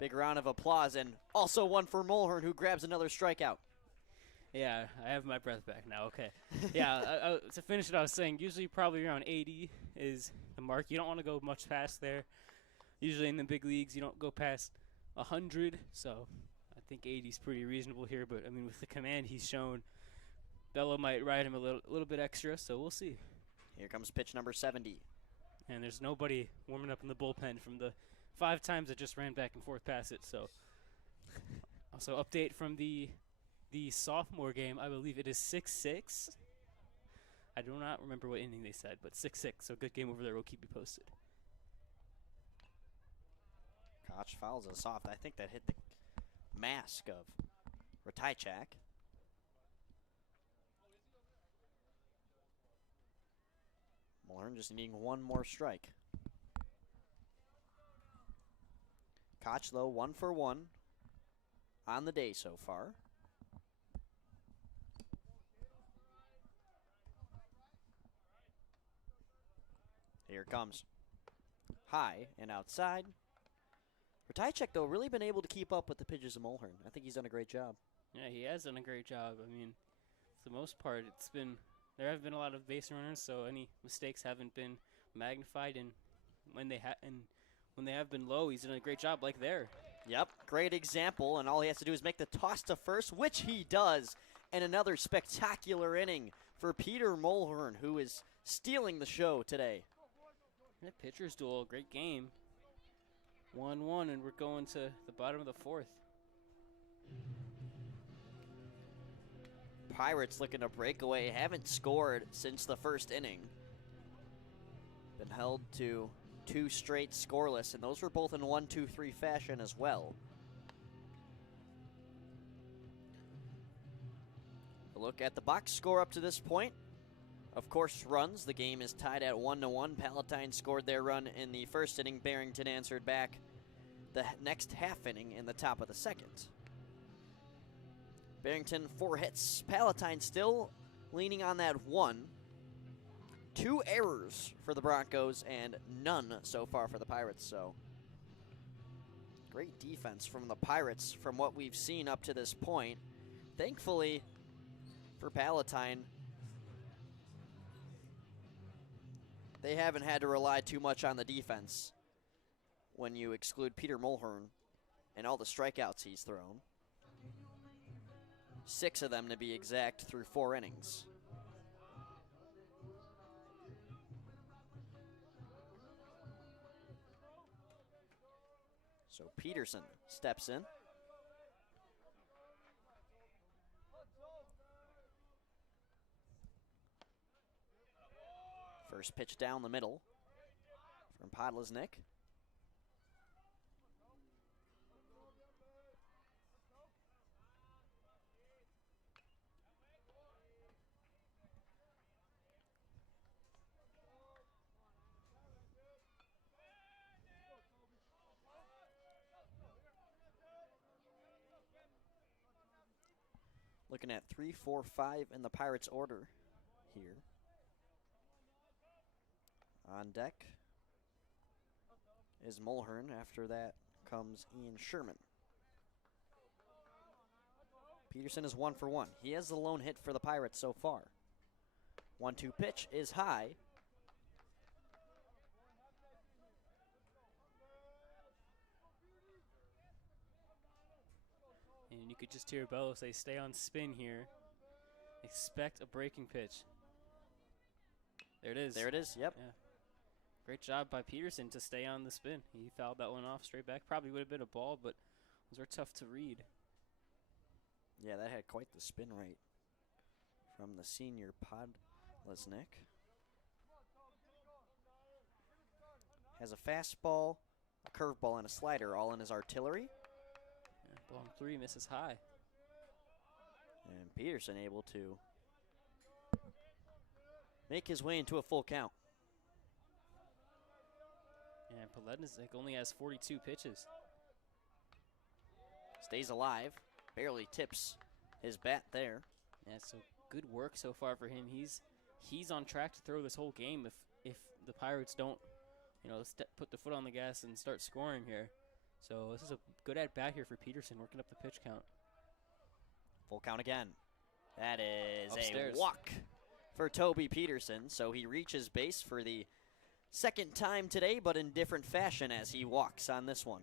Big round of applause, and also one for Mulhern, who grabs another strikeout. Yeah, I have my breath back now. Okay. Yeah, to finish what I was saying, usually probably around 80 is the mark. You don't want to go much past there. Usually in the big leagues, you don't go past 100, so I think 80 is pretty reasonable here. But, I mean, with the command he's shown, Bello might ride him a little bit extra, so we'll see. Here comes pitch number 70. And there's nobody warming up in the bullpen from the 5 times I just ran back and forth past it. So, also update from the sophomore game. I believe it is 6-6. I do not remember what inning they said, but 6-6. So good game over there. We'll keep you posted. Koch fouls us off. I think that hit the mask of Ratajczak. Mulhern just needing one more strike. Koch, though, 1 for 1 on the day so far. Here it comes. High and outside. Ratajczak, though, really been able to keep up with the pitches of Mulhern. I think he's done a great job. Yeah, he has done a great job. I mean, for the most part, there have been a lot of base runners, so any mistakes haven't been magnified. And when they have been low, he's done a great job, like there. Yep, great example. And all he has to do is make the toss to first, which he does. And another spectacular inning for Peter Mulhern, who is stealing the show today. That pitcher's duel, great game. 1-1, and we're going to the bottom of the 4th. Pirates looking to break away. Haven't scored since the first inning. Been held to 2 straight scoreless, and those were both in 1-2-3 fashion as well. A look at the box score up to this point. Of course, runs. The game is tied at 1-1. Palatine scored their run in the first inning. Barrington answered back the next half inning in the top of the second. Barrington 4 hits. Palatine still leaning on that 1. 2 errors for the Broncos and none so far for the Pirates. So great defense from the Pirates from what we've seen up to this point. Thankfully for Palatine, they haven't had to rely too much on the defense when you exclude Peter Mulhern and all the strikeouts he's thrown. 6 of them to be exact through 4 innings. So Peterson steps in. First pitch down the middle from Podlesnik. Looking at 3, 4, 5 in the Pirates order here. On deck is Mulhern. After that comes Ian Sherman. Peterson is 1 for 1. He has the lone hit for the Pirates so far. 1-2 pitch is high. And you could just hear Bello say, stay on spin here. Expect a breaking pitch. There it is. There it is, yep. Yeah. Great job by Peterson to stay on the spin. He fouled that one off straight back. Probably would have been a ball, but those are tough to read. Yeah, that had quite the spin rate from the senior Podlesnik. Has a fastball, a curveball, and a slider all in his artillery. Ball 3 misses high. And Peterson able to make his way into a full count. And Palatine only has 42 pitches. Stays alive, barely tips his bat there. Yeah, so good work so far for him. He's on track to throw this whole game if the Pirates don't, put the foot on the gas and start scoring here. So this is a good at-bat here for Peterson, working up the pitch count. Full count again. That is Upstairs. A walk for Toby Peterson. So he reaches base for the second time today, but in different fashion as he walks on this one.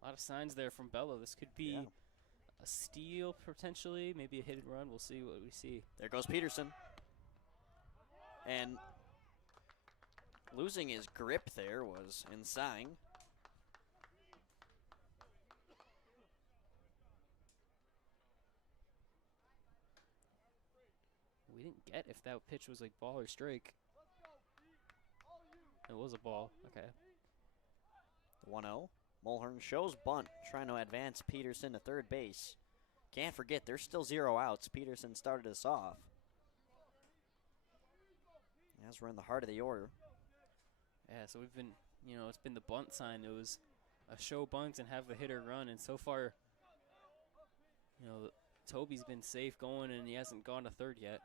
A lot of signs there from Bello. This could be a steal potentially, maybe a hit and run. We'll see what we see. There goes Peterson. And losing his grip there was insane. We didn't get if that pitch was like ball or strike. It was a ball. Okay. 1-0. Mulhern shows bunt, trying to advance Peterson to third base. Can't forget, there's still 0 outs. Peterson started us off. As we're in the heart of the order. Yeah, so we've been, it's been the bunt sign. It was a show bunt and have the hitter run. And so far, Toby's been safe going, and he hasn't gone to third yet.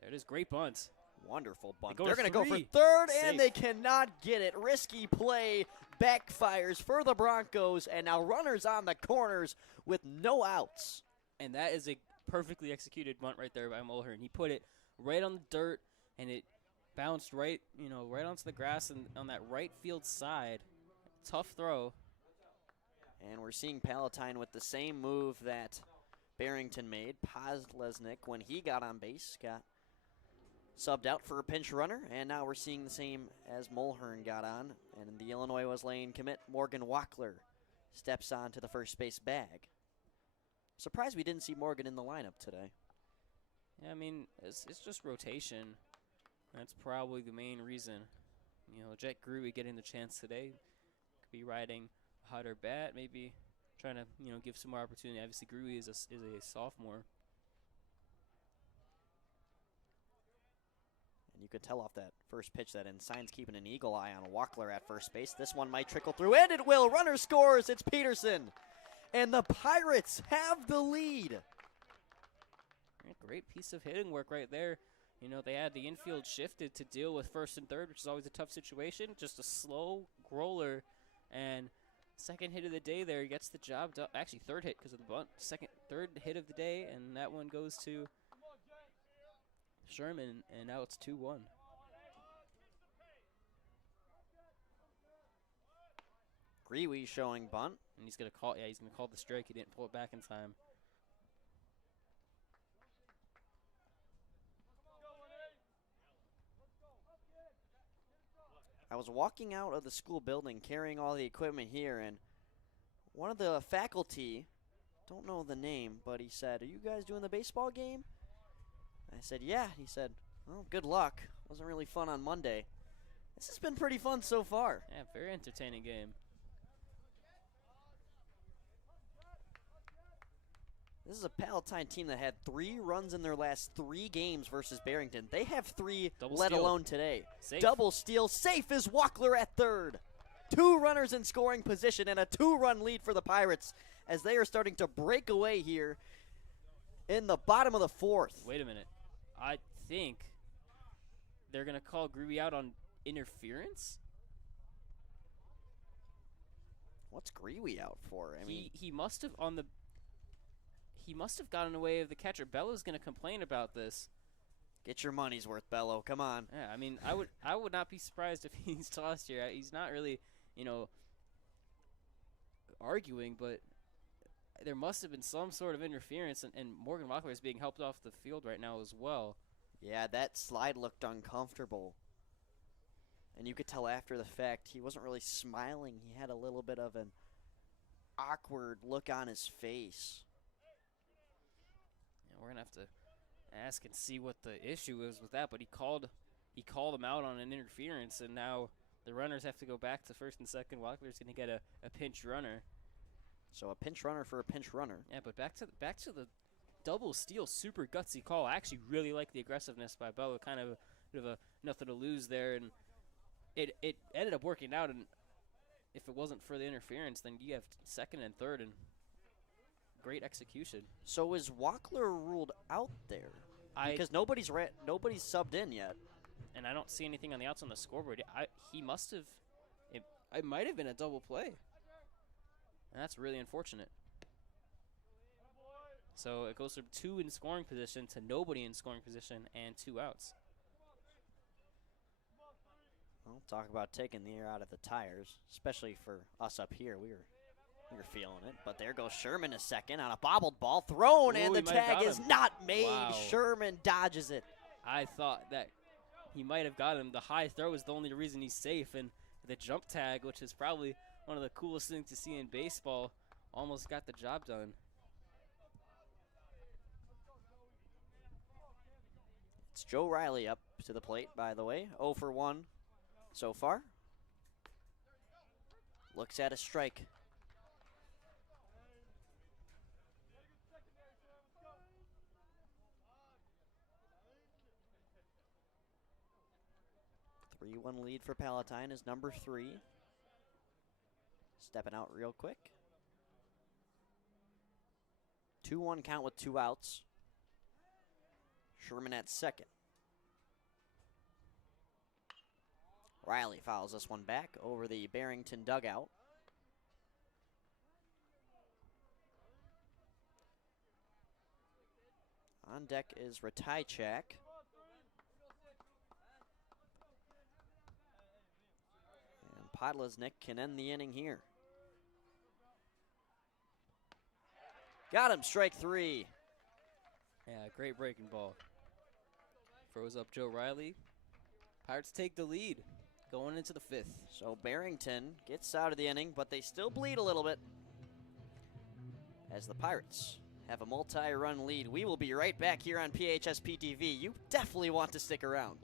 There it is. Great bunt. Wonderful bunt. They're going to go for 3. third, Safe. and they cannot get it. Risky play backfires for the Broncos, and now runners on the corners with no outs. And that is a perfectly executed bunt right there by Mulhern. He put it right on the dirt, and it bounced right onto the grass and on that right field side. Tough throw. And we're seeing Palatine with the same move that Barrington made. Podlesnik, when he got on base, got subbed out for a pinch runner, and now we're seeing the same as Mulhern got on. And the Illinois Wesleyan commit, Morgan Wackler, steps on to the first base bag. Surprised we didn't see Morgan in the lineup today. Yeah, I mean, it's just rotation. That's probably the main reason. Jet Gruey getting the chance today. Could be riding a hotter bat, maybe trying to, give some more opportunity. Obviously, Gruey is a sophomore. And you could tell off that first pitch that Ensign's keeping an eagle eye on Wackler at first base. This one might trickle through, and it will. Runner scores. It's Peterson. And the Pirates have the lead. Great piece of hitting work right there. They had the infield shifted to deal with first and third, which is always a tough situation. Just a slow roller, and second hit of the day there gets the job done. Actually, third hit because of the bunt. Third hit of the day, and that one goes to Sherman, and now it's 2-1. Grewe showing bunt. And he's going to call the strike. He didn't pull it back in time. I was walking out of the school building carrying all the equipment here, and one of the faculty, don't know the name, but he said, "Are you guys doing the baseball game?" I said, "Yeah." He said, "Well, good luck. Wasn't really fun on Monday." This has been pretty fun so far. Yeah, very entertaining game. This is a Palatine team that had 3 runs in their last 3 games versus Barrington. They have 3, Double let steal. alone today. Safe. Double steal. Safe is Wackler at third. 2 runners in scoring position and a 2-run lead for the Pirates as they are starting to break away here in the bottom of the 4th. Wait a minute. I think they're going to call Gruby out on interference. What's Greewee out for? I mean, He must have he must have gotten away with the catcher. Bello's going to complain about this. get your money's worth, Bello. Come on. Yeah, I mean, I would not be surprised if he's tossed here. He's not really, arguing, but there must have been some sort of interference, and Morgan Wackler is being helped off the field right now as well. Yeah, that slide looked uncomfortable. And you could tell after the fact he wasn't really smiling. He had a little bit of an awkward look on his face. Yeah, we're gonna have to ask and see what the issue is with that. But he called him out on an interference, and now the runners have to go back to first and second. Wackler's gonna get a pinch runner. So a pinch runner for a pinch runner. Yeah, but back to the double steal, super gutsy call. I actually really like the aggressiveness by Bello. Kind of a bit of a nothing to lose there, and it ended up working out. And if it wasn't for the interference, then you have second and third and great execution. So is Wackler ruled out there? Because nobody's subbed in yet. And I don't see anything on the outs on the scoreboard. He must have. It might have been a double play. And that's really unfortunate. So it goes from 2 in scoring position to nobody in scoring position and 2 outs. Well, talk about taking the air out of the tires, especially for us up here. We were feeling it. But there goes Sherman a second on a bobbled ball thrown, and the tag is not made. Wow. Sherman dodges it. I thought that he might have got him. The high throw is the only reason he's safe, and the jump tag, which is probably one of the coolest things to see in baseball, almost got the job done. It's Joe Riley up to the plate, by the way. 0 for 1 so far. Looks at a strike. The 3-1 lead for Palatine is number 3. Stepping out real quick. 2-1 count with 2 outs. Sherman at second. Riley fouls this one back over the Barrington dugout. On deck is Ratajczak. And Podlesnik can end the inning here. Got him, strike 3. Yeah, great breaking ball. Froze up Joe Riley. Pirates take the lead going into the 5th. So Barrington gets out of the inning, but they still bleed a little bit as the Pirates have a multi-run lead. We will be right back here on PHS PTV. You definitely want to stick around.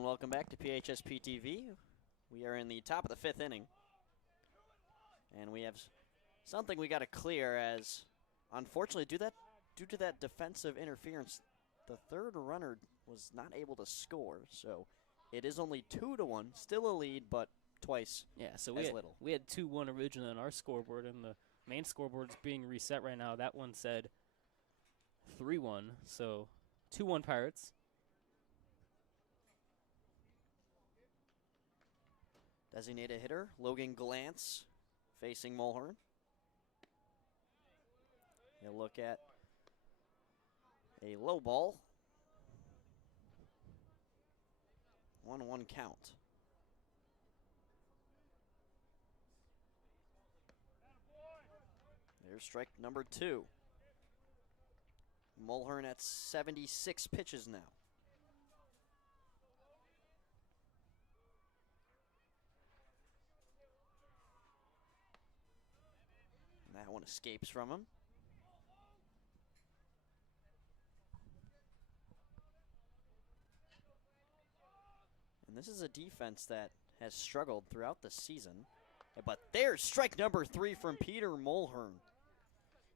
and welcome back to PHS PTV. We are in the top of the 5th inning, and we have something we got to clear as, unfortunately, due to that defensive interference, the third runner was not able to score, so it is only 2-1, still a lead, but twice so little. We had 2-1 originally on our scoreboard, and the main scoreboard is being reset right now. That one said 3-1, so 2-1 Pirates. Designated hitter, Logan Glantz, facing Mulhern. You'll look at a low ball. 1-1 count. There's strike number 2. Mulhern at 76 pitches now. And that one escapes from him. And this is a defense that has struggled throughout the season. But there's strike number 3 from Peter Mulhern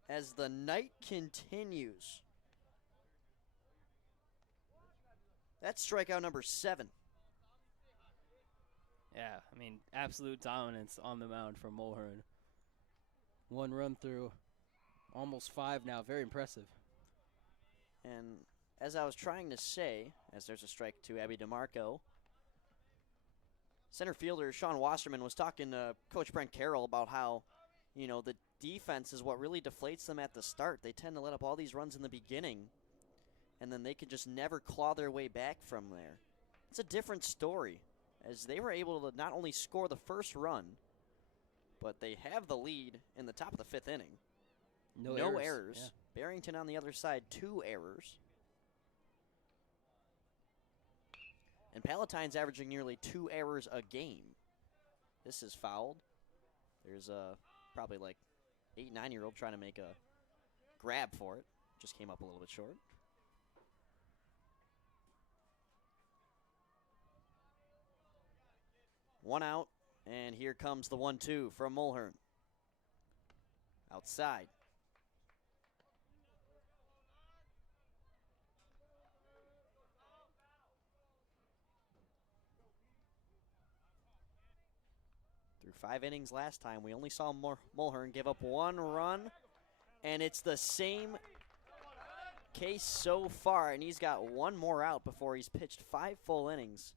as the night continues. That's strikeout number 7. Yeah, I mean, absolute dominance on the mound from Mulhern. 1 run through, almost 5 now. Very impressive. And as I was trying to say, as there's a strike to Abby DeMarco, center fielder Sean Wasserman was talking to Coach Brent Carroll about how, the defense is what really deflates them at the start. They tend to let up all these runs in the beginning, and then they can just never claw their way back from there. It's a different story, as they were able to not only score the first run, but they have the lead in the top of the 5th inning. No errors. Yeah. Barrington on the other side, 2 errors. And Palatine's averaging nearly 2 errors a game. This is fouled. There's probably like 8, 9-year-old trying to make a grab for it. Just came up a little bit short. One out, and here comes the 1-2 from Mulhern. Outside. Through 5 innings last time, we only saw Mulhern give up 1 run, and it's the same case so far, and he's got 1 more out before he's pitched 5 full innings.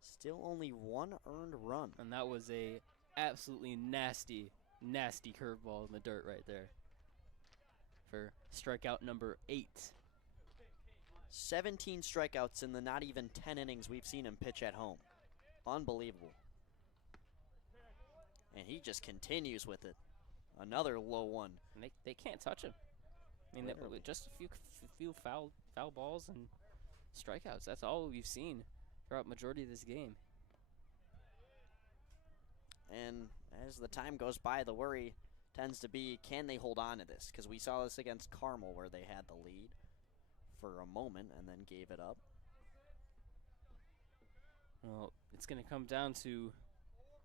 Still only 1 earned run. And that was a absolutely nasty, nasty curveball in the dirt right there for strikeout number 8. 17 strikeouts in the not even 10 innings we've seen him pitch at home. Unbelievable. And he just continues with it. Another low one. And they can't touch him. I mean, just a few foul balls and strikeouts. That's all we've seen throughout majority of this game. And as the time goes by, the worry tends to be, can they hold on to this? Because we saw this against Carmel where they had the lead for a moment and then gave it up. Well, it's going to come down to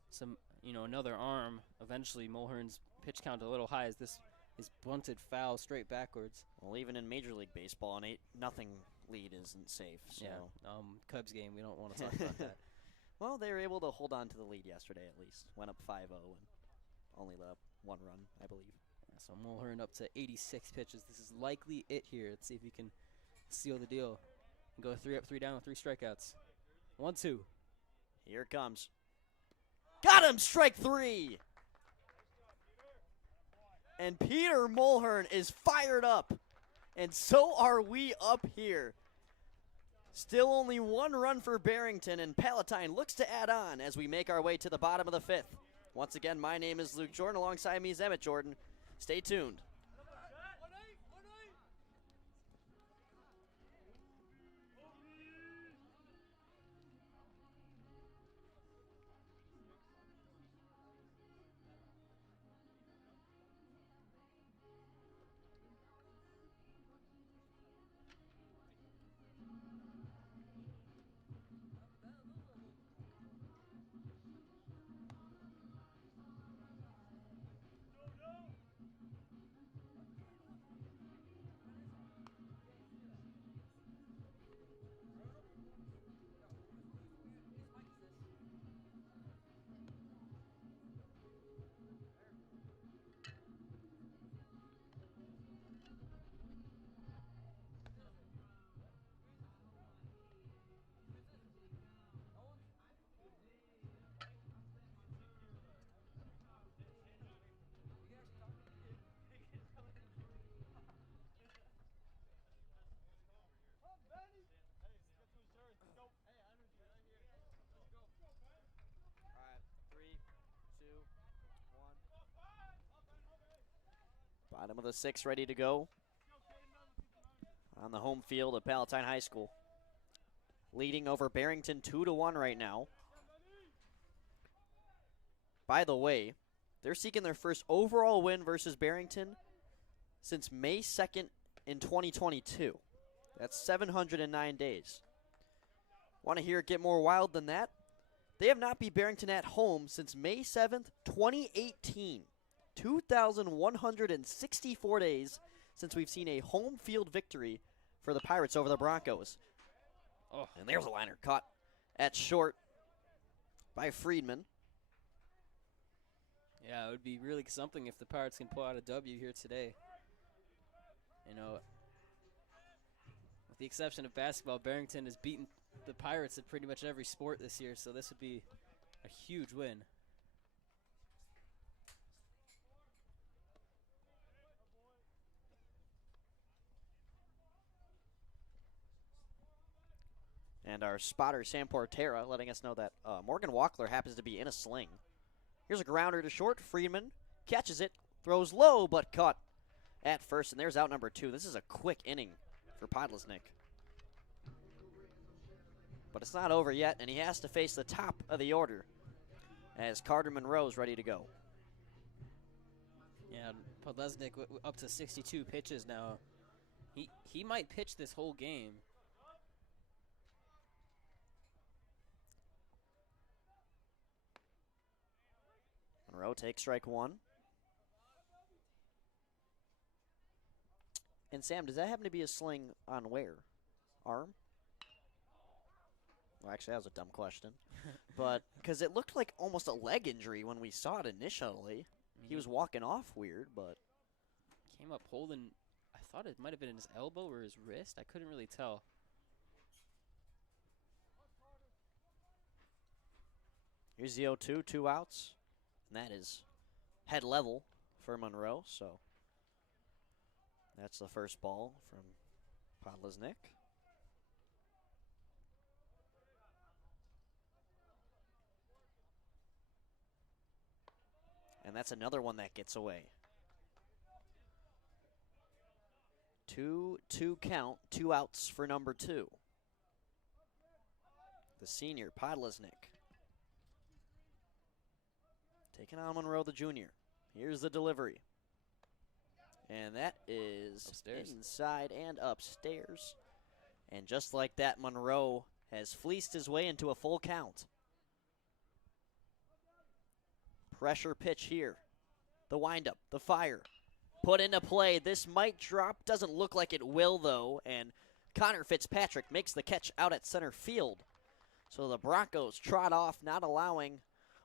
some, another arm. Eventually, Mulhern's pitch count a little high as this is bunted foul straight backwards. Well, even in Major League Baseball, an 8-0 lead isn't safe. So. Yeah, Cubs game, we don't want to talk about that. Well, they were able to hold on to the lead yesterday at least. Went up 5-0 and only let up 1 run, I believe. Yeah, so Mulhern up to 86 pitches. This is likely it here. Let's see if he can seal the deal and go 3 up, 3 down with 3 strikeouts. 1-2. Here it comes. Got him! Strike 3! And Peter Mulhern is fired up. And so are we up here. Still only 1 run for Barrington, and Palatine looks to add on as we make our way to the bottom of the 5th. Once again, my name is Luke Jorden. Alongside me is Emmet Jorden. Stay tuned. Bottom of the 6th ready to go. On the home field of Palatine High School. Leading over Barrington 2-1 right now. By the way, they're seeking their first overall win versus Barrington since May 2nd in 2022. That's 709 days. Want to hear it get more wild than that? They have not beat Barrington at home since May 7th, 2018. 2,164 days since we've seen a home field victory for the Pirates over the Broncos. Oh. And there's a liner caught at short by Friedman. Yeah, it would be really something if the Pirates can pull out a W here today. You know, with the exception of basketball, Barrington has beaten the Pirates in pretty much every sport this year, so this would be a huge win. And our spotter, Sam Portera, letting us know that Morgan Walkler happens to be in a sling. Here's a grounder to short. Friedman catches it, throws low, but caught at first. And there's out number 2. This is a quick inning for Podlesnik. But it's not over yet, and he has to face the top of the order as Carter Monroe's ready to go. Yeah, Podlesnik up to 62 pitches now. He might pitch this whole game. Monroe takes strike 1. And Sam, does that happen to be a sling on where? Arm? Well, actually, that was a dumb question. But because it looked like almost a leg injury when we saw it initially. He was walking off weird, but came up holding, I thought it might have been in his elbow or his wrist. I couldn't really tell. Here's the 0-2, 2 outs. And that is head level for Monroe, so that's the first ball from Podlesnik. And that's another one that gets away. 2-2 count, 2 outs for number 2. The senior, Podlesnik. Taking on Monroe, the junior. Here's the delivery. And that is upstairs. Inside and upstairs. And just like that, Monroe has fleeced his way into a full count. Pressure pitch here. The windup, the fire. Put into play. This might drop. Doesn't look like it will, though. And Connor Fitzpatrick makes the catch out at center field. So the Broncos trot off, not allowing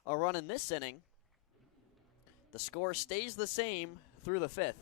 a run in this inning. The score stays the same through the 5th.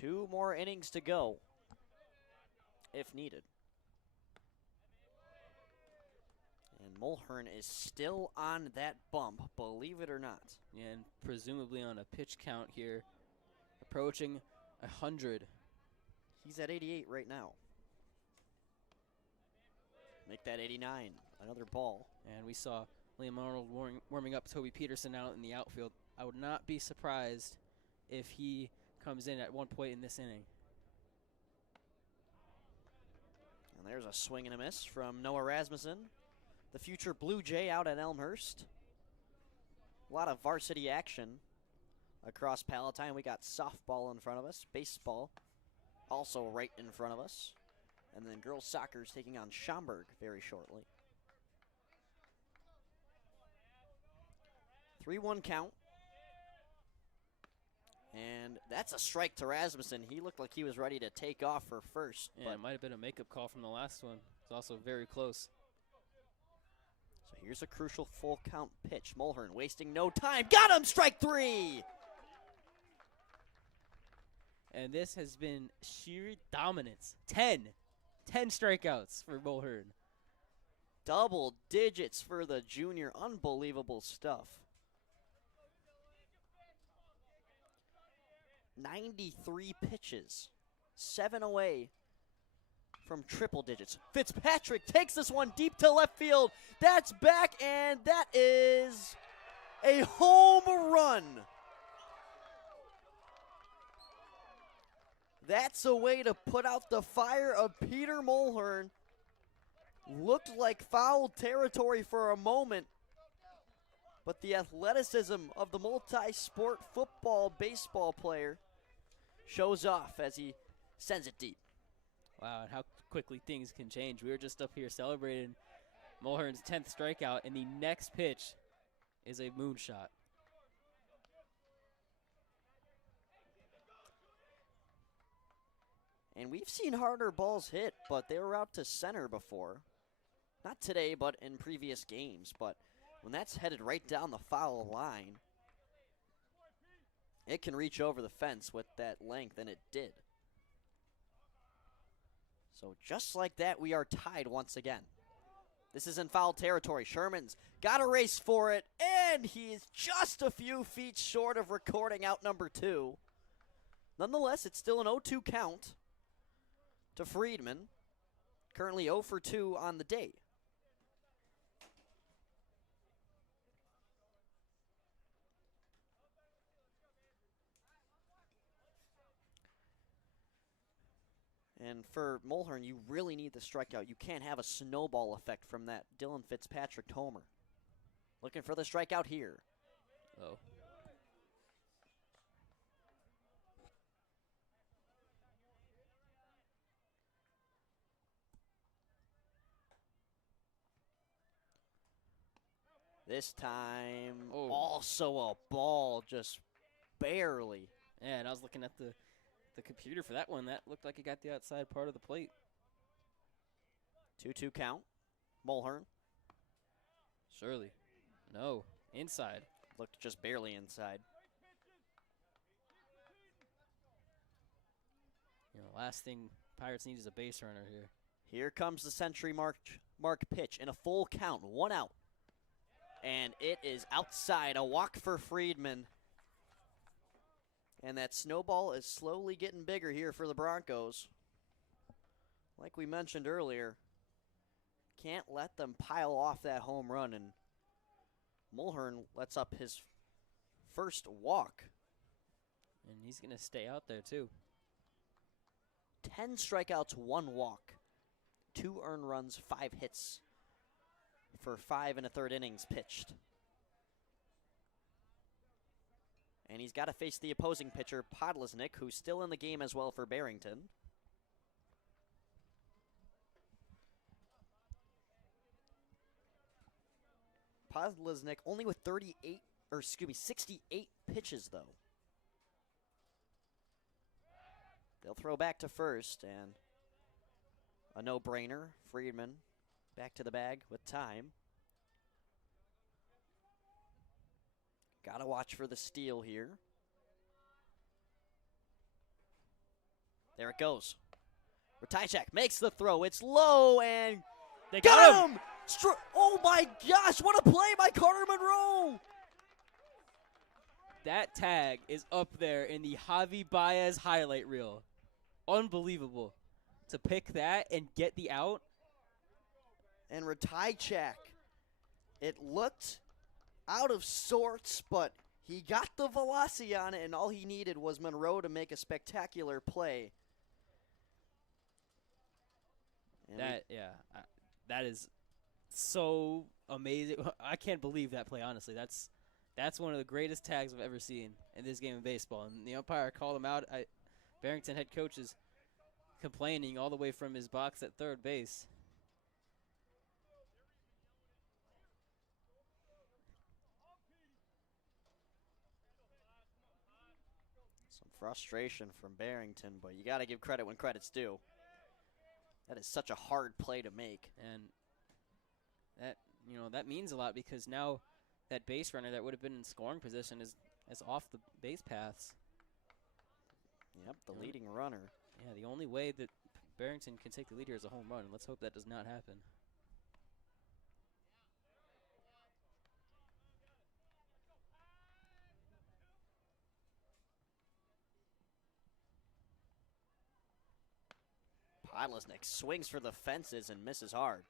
Two more innings to go, if needed. And Mulhern is still on that bump, believe it or not. Yeah, and presumably on a pitch count here, approaching 100 He's at 88 right now. Make that 89. Another ball. And we saw Liam Arnold warming up Toby Peterson out in the outfield. I would not be surprised if he comes in at one point in this inning. And there's a swing and a miss from Noah Rasmussen, the future Blue Jay out at Elmhurst. A lot of varsity action across Palatine. We got softball in front of us, baseball also right in front of us. And then girls soccer is taking on Schaumburg very shortly. 3-1 count. And that's a strike to Rasmussen. He looked like he was ready to take off for first. Yeah, it might have been a makeup call from the last one. It's also very close. So here's a crucial full count pitch. Mulhern wasting no time. Got him! Strike 3! And this has been sheer dominance. 10 strikeouts for Mulhern. Double digits for the junior. Unbelievable stuff. 93 pitches. 7 away from triple digits. Fitzpatrick takes this one deep to left field. That's back, and that is a home run. That's a way to put out the fire of Peter Mulhern. Looked like foul territory for a moment, but the athleticism of the multi-sport football baseball player shows off as he sends it deep. Wow, and how quickly things can change. We were just up here celebrating Mulhern's 10th strikeout, and the next pitch is a moonshot. And we've seen harder balls hit, but they were out to center before. Not today, but in previous games. But when that's headed right down the foul line, it can reach over the fence with that length, and it did. So just like that, we are tied once again. This is in foul territory. Sherman's got a race for it, and he is just a few feet short of recording out number 2. Nonetheless, it's still an 0-2 count to Friedman, currently 0 for 2 on the day. And for Mulhern, you really need the strikeout. You can't have a snowball effect from that Dylan Fitzpatrick homer. Looking for the strikeout here. Oh. This time, also a ball, just barely. Yeah, and I was looking at the computer for that one. That looked like it got the outside part of the plate. 2-2 count. Mulhern. Surely. No. Inside. Looked just barely inside. You know, last thing Pirates need is a base runner here. Here comes the century mark pitch in a full count. 1 out. And it is outside. A walk for Friedman. And that snowball is slowly getting bigger here for the Broncos. Like we mentioned earlier, can't let them pile off that home run. And Mulhern lets up his first walk. And he's going to stay out there, too. 10 strikeouts, 1 walk. 2 earned runs, 5 hits for 5 1/3 innings pitched. And he's got to face the opposing pitcher, Podlesnik, who's still in the game as well for Barrington. Podlesnik only with 68 pitches, though. They'll throw back to first, and a no-brainer. Friedman back to the bag with time. Got to watch for the steal here. There it goes. Ratajczak makes the throw. It's low, and they got him! Oh my gosh, what a play by Carter Monroe! That tag is up there in the Javi Baez highlight reel. unbelievable to pick that and get the out. And Ratajczak, it looked out of sorts, but he got the velocity on it, and all he needed was Monroe to make a spectacular play. And that is so amazing. I can't believe that play, honestly. That's one of the greatest tags I've ever seen in this game of baseball. And the umpire called him out. Barrington head coach is complaining all the way from his box at third base. Some frustration from Barrington, but you got to give credit when credit's due. That is such a hard play to make. And that means a lot, because now that base runner that would have been in scoring position is off the base paths. Yep, the leading runner. Yeah, the only way that Barrington can take the lead here is a home run. Let's hope that does not happen. Podlesnik swings for the fences and misses hard.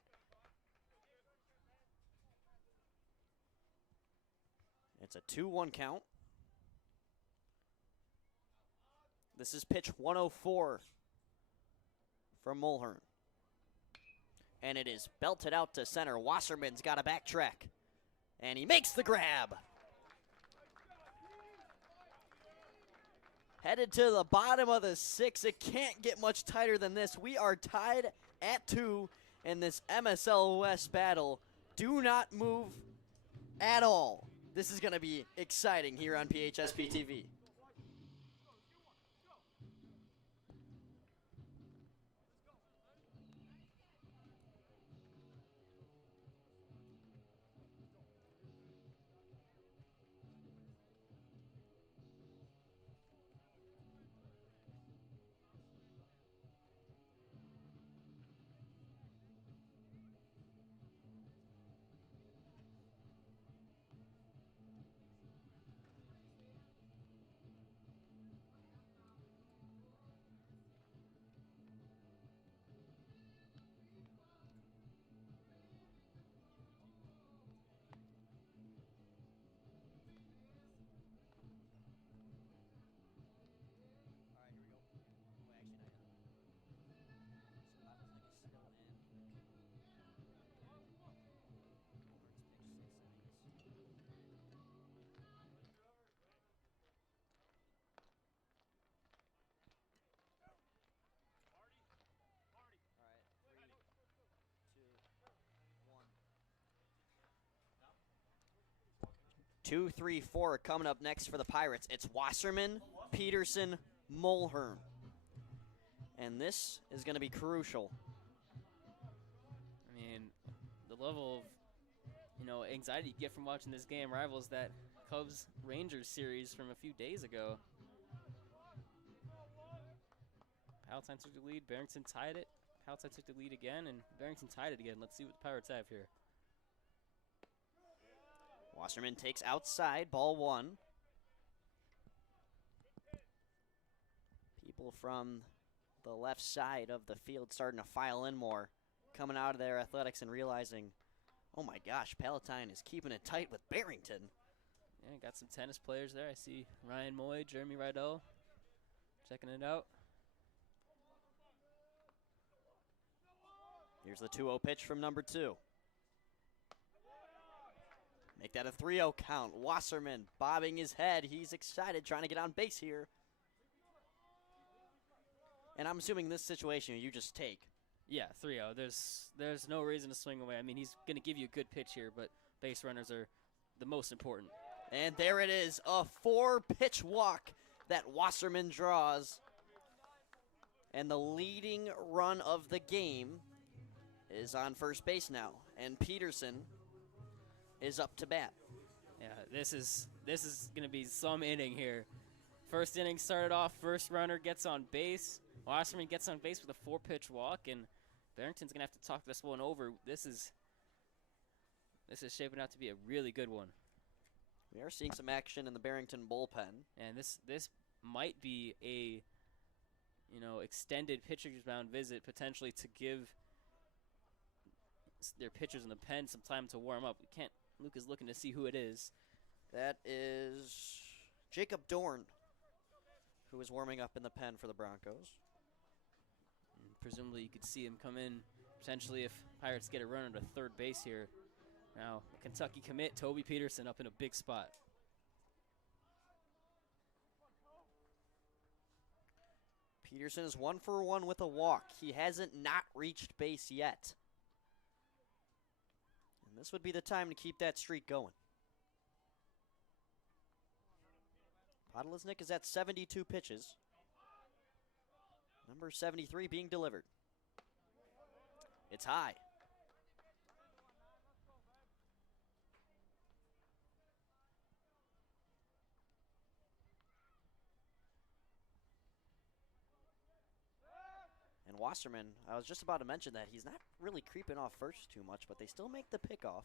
It's a 2-1 count. This is pitch 104 from Mulhern. And it is belted out to center. Wasserman's got to backtrack. And he makes the grab. Headed to the bottom of the 6th. It can't get much tighter than this. We are tied at 2 in this MSL West battle. Do not move at all. This is going to be exciting here on PHS PTV. Two, three, four coming up next for the Pirates. It's Wasserman, Peterson, Mulhern. And this is going to be crucial. I mean, the level of, anxiety you get from watching this game rivals that Cubs-Rangers series from a few days ago. Palatine took the lead. Barrington tied it. Palatine took the lead again, and Barrington tied it again. Let's see what the Pirates have here. Wasserman takes outside, ball 1. People from the left side of the field starting to file in more, coming out of their athletics and realizing, oh my gosh, Palatine is keeping it tight with Barrington. Yeah, got some tennis players there. I see Ryan Moy, Jeremy Rydell checking it out. Here's the 2-0 pitch from number 2. Make that a 3-0 count. Wasserman bobbing his head. He's excited, trying to get on base here. And I'm assuming this situation you just take. Yeah, 3-0. There's no reason to swing away. I mean, he's going to give you a good pitch here, but base runners are the most important. And there it is, a 4-pitch walk that Wasserman draws. And the leading run of the game is on first base now. And Peterson is up to bat. Yeah, this is going to be some inning here. First inning started off, first runner gets on base. Wasserman gets on base with a 4-pitch walk, and Barrington's going to have to talk this one over. This is shaping out to be a really good one. We are seeing some action in the Barrington bullpen. And this might be a extended pitcher's mound visit potentially to give their pitchers in the pen some time to warm up. Luke is looking to see who it is. That is Jacob Jorden, who is warming up in the pen for the Broncos. And presumably you could see him come in potentially if Pirates get a run at third base here. Now, Kentucky commit Toby Peterson up in a big spot. Peterson is 1 for 1 with a walk. He hasn't not reached base yet. And this would be the time to keep that streak going. Podlesnik is at 72 pitches. Number 73 being delivered. It's high. And Wasserman, I was just about to mention that he's not really creeping off first too much, but they still make the pickoff.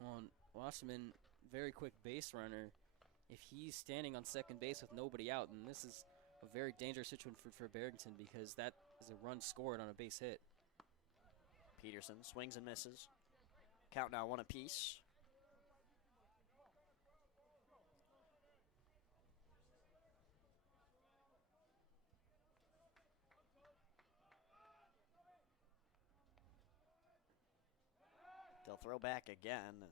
Well, Wasserman, very quick base runner. If he's standing on second base with nobody out, then this is a very dangerous situation for Barrington, because that is a run scored on a base hit. Peterson swings and misses. Count now 1 apiece. They'll throw back again, and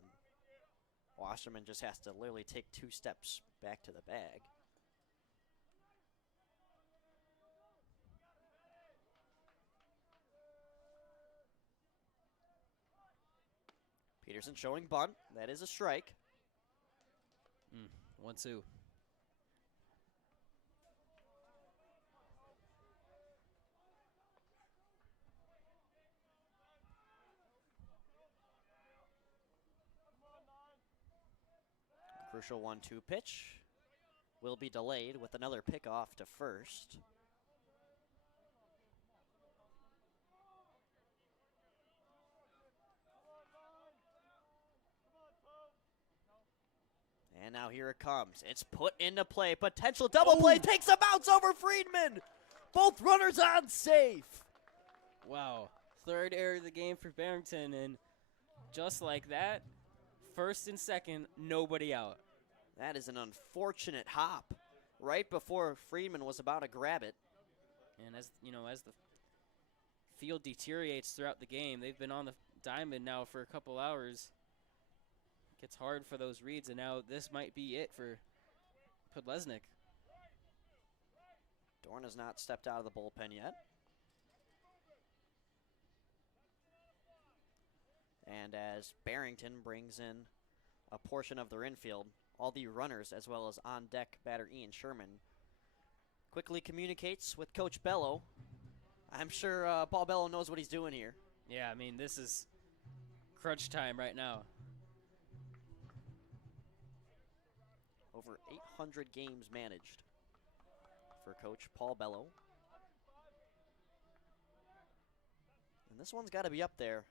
Wasserman just has to literally take 2 steps back to the bag. Peterson showing bunt. That is a strike. 1-2. Crucial 1-2 pitch will be delayed with another pickoff to first. And now here it comes. It's put into play. Potential double play. Takes a bounce over Friedman. Both runners on safe. Wow. Third error of the game for Barrington, and just like that, first and second, nobody out. That is an unfortunate hop right before Friedman was about to grab it. And as the field deteriorates throughout the game, they've been on the diamond now for a couple hours. It gets hard for those reads, and now this might be it for Podlesnik. Dorn has not stepped out of the bullpen yet. And as Barrington brings in a portion of their infield, all the runners as well as on-deck batter Ian Sherman quickly communicates with Coach Bello. I'm sure Paul Bello knows what he's doing here. Yeah, I mean, this is crunch time right now. Over 800 games managed for Coach Paul Bello. And this one's got to be up there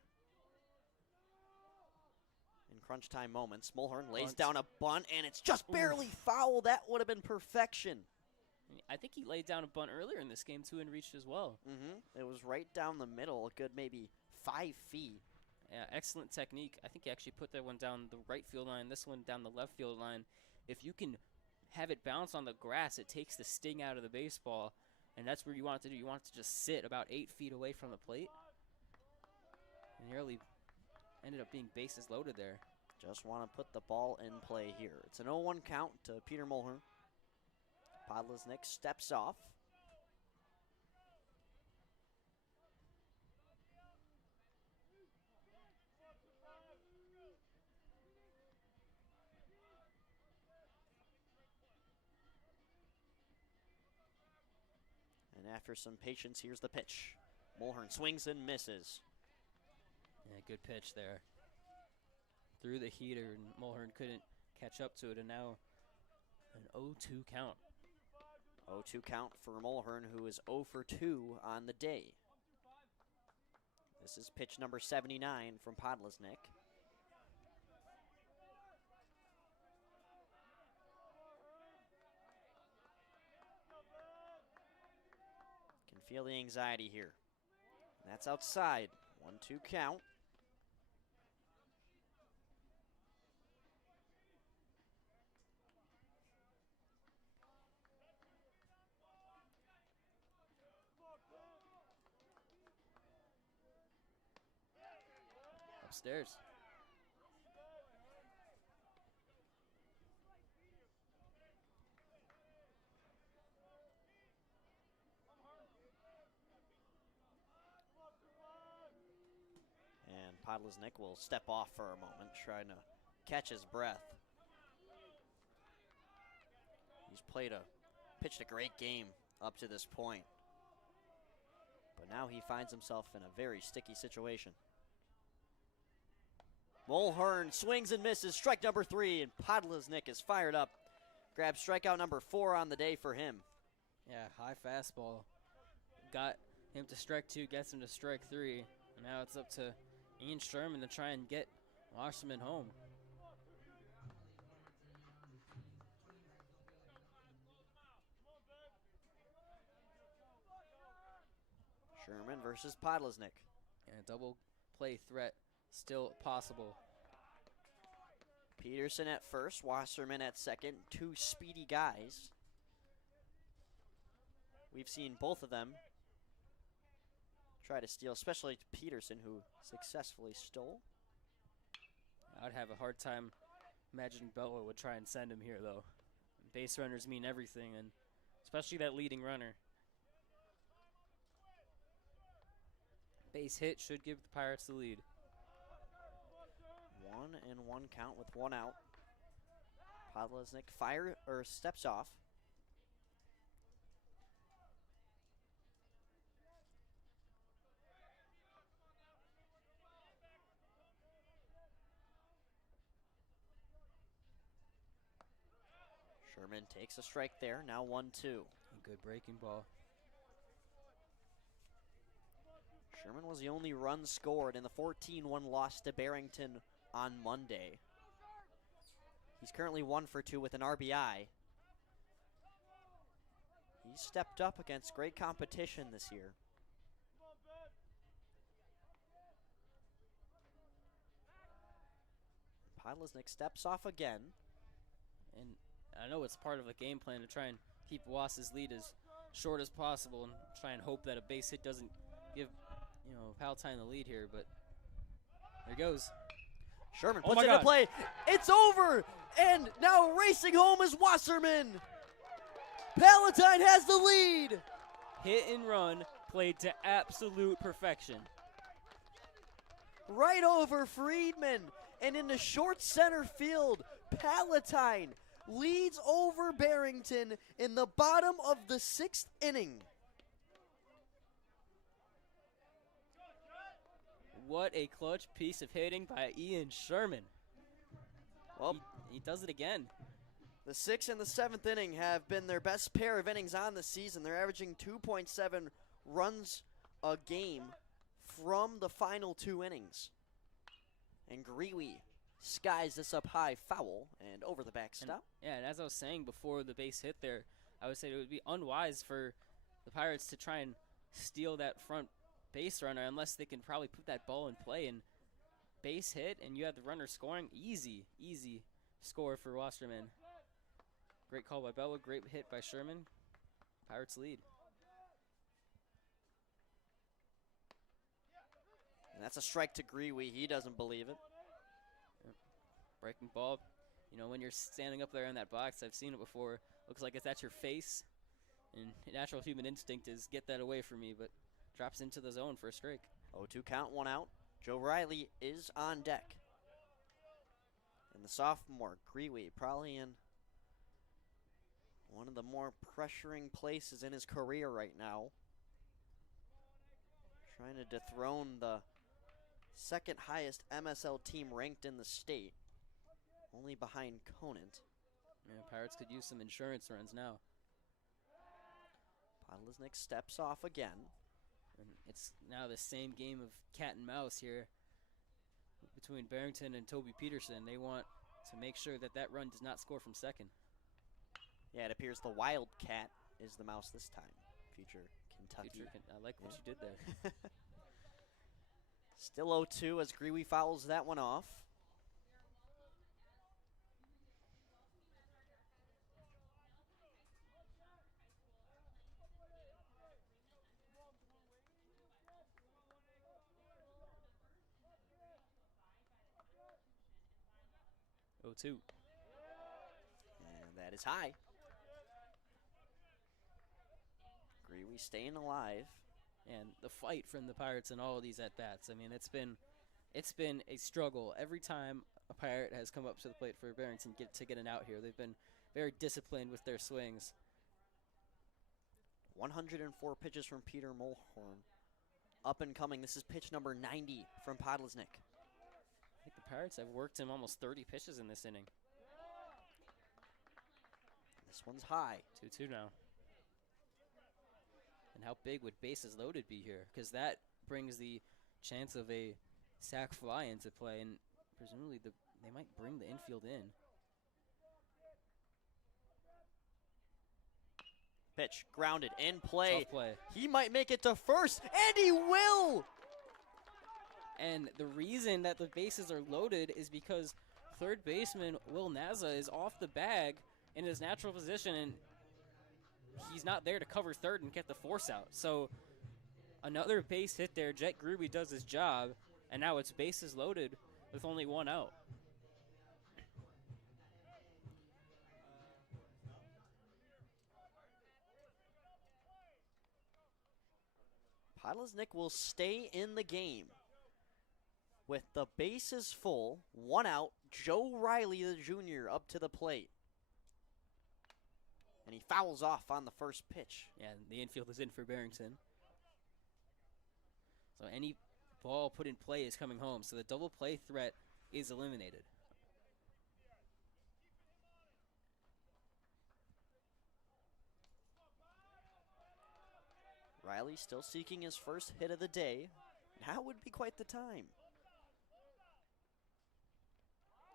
in crunch time moments. Mulhern lays down a bunt, and it's just barely foul. That would have been perfection. I think he laid down a bunt earlier in this game, too, and reached as well. It was right down the middle, a good maybe 5 feet. Yeah, excellent technique. I think he actually put that one down the right field line, this one down the left field line. If you can have it bounce on the grass, it takes the sting out of the baseball, and that's what you want it to do. You want it to just sit about 8 feet away from the plate. And nearly ended up being bases loaded there. Just want to put the ball in play here. It's an 0-1 count to Peter Mulhern. Podlesnik steps off. And after some patience, here's the pitch. Mulhern swings and misses. Yeah, good pitch there. Through the heater, and Mulhern couldn't catch up to it, and now an 0-2 count. 0-2 count for Mulhern, who is 0 for 2 on the day. This is pitch number 79 from Podlesnik. Feel the anxiety here. That's outside. 1-2 count. Upstairs. And Podlesnik will step off for a moment, trying to catch his breath. He's pitched a great game up to this point. But now he finds himself in a very sticky situation. Mulhern swings and misses, strike number 3, and Podlesnik is fired up. Grabs strikeout number 4 on the day for him. Yeah, high fastball. Got him to strike 2, gets him to strike 3. And now it's up to Ian Sherman to try and get Wasserman home. Sherman versus Podlesnik. And a double play threat still possible. Peterson at first, Wasserman at second, 2 speedy guys. We've seen both of them try to steal, especially Peterson, who successfully stole. I'd have a hard time imagining Bella would try and send him here, though. Base runners mean everything, and especially that leading runner. Base hit should give the Pirates the lead. 1-1 count with 1 out. Podlesnik steps off. Sherman takes a strike there, now 1-2. A good breaking ball. Sherman was the only run scored in the 14-1 loss to Barrington on Monday. He's currently 1 for 2 with an RBI. He stepped up against great competition this year. Podlesnik steps off again. And I know it's part of the game plan to try and keep Wass's lead as short as possible and try and hope that a base hit doesn't give, Palatine the lead here, but there goes. Sherman puts it into play. It's over, and now racing home is Wasserman. Palatine has the lead. Hit and run played to absolute perfection. Right over Friedman, and into short center field, Palatine leads over Barrington in the bottom of the 6th inning. What a clutch piece of hitting by Ian Sherman. Well, he does it again. The 6th and the 7th inning have been their best pair of innings on the season. They're averaging 2.7 runs a game from the final 2 innings. And Grewe skies this up high, foul, and over the backstop. And as I was saying before the base hit there, I would say it would be unwise for the Pirates to try and steal that front base runner unless they can probably put that ball in play. And base hit, and you have the runner scoring. Easy score for Wasserman. Great call by Bella, great hit by Sherman. Pirates lead. And that's a strike to Grewe. He doesn't believe it. Breaking ball. When you're standing up there in that box, I've seen it before. Looks like it's at your face. And natural human instinct is get that away from me, but drops into the zone for a strike. 0-2 count, 1 out. Joe Riley is on deck. And the sophomore, Grewe, probably in one of the more pressuring places in his career right now. Trying to dethrone the 2nd highest MSL team ranked in the state. Only behind Conant. Yeah, Pirates could use some insurance runs now. Podlesnik steps off again. And it's now the same game of cat and mouse here between Barrington and Toby Peterson. They want to make sure that that run does not score from second. Yeah, it appears the Wildcat is the mouse this time. Future Kentucky. I like what you did there. Still 0-2 as Greeley fouls that one off. Oh, 2. And that is high. Greeley staying alive. And the fight from the Pirates in all of these at-bats. I mean, it's been a struggle. Every time a Pirate has come up to the plate for Barrington to get an out here, they've been very disciplined with their swings. 104 pitches from Peter Mulhorn. Up and coming. This is pitch number 90 from Podlesnik. I think the Pirates have worked him almost 30 pitches in this inning. This one's high. 2-2 now. And how big would bases loaded be here? Because that brings the chance of a sac fly into play, and presumably they might bring the infield in. Pitch grounded in play. Tough play. He might make it to first, and he will. And the reason that the bases are loaded is because third baseman Will Naza is off the bag in his natural position, and he's not there to cover third and get the force out. So another base hit there. Jet Gruby does his job, and now it's bases loaded with only one out. Podlesnik will stay in the game. With the bases full, one out, Joe Riley, the junior, up to the plate. And he fouls off on the first pitch. Yeah, and the infield is in for Barrington. So any ball put in play is coming home. So the double play threat is eliminated. Riley still seeking his first hit of the day. Now would be quite the time.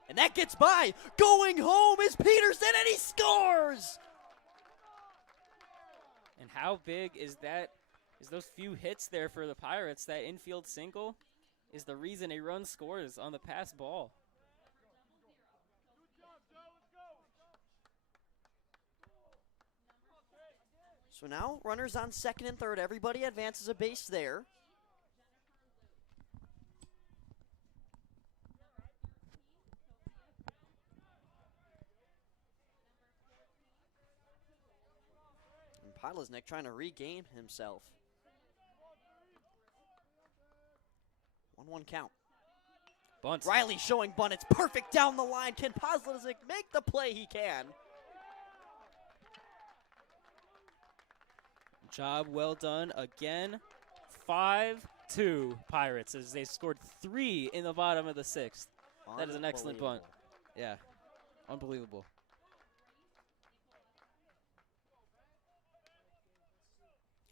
And that gets by. Going home is Peterson, and he scores! And how big is that? Is those few hits there for the Pirates? That infield single is the reason a run scores on the pass ball. So now runners on second and third. Everybody advances a base there. And Podlesnik trying to regain himself. 1-1 count. Bunt. Riley showing bunt. It's perfect down the line. Can Podlesnik make the play? He can. Job well done again. 5-2 Pirates as they scored 3 in the bottom of the 6th. That is an excellent bunt. Yeah, unbelievable.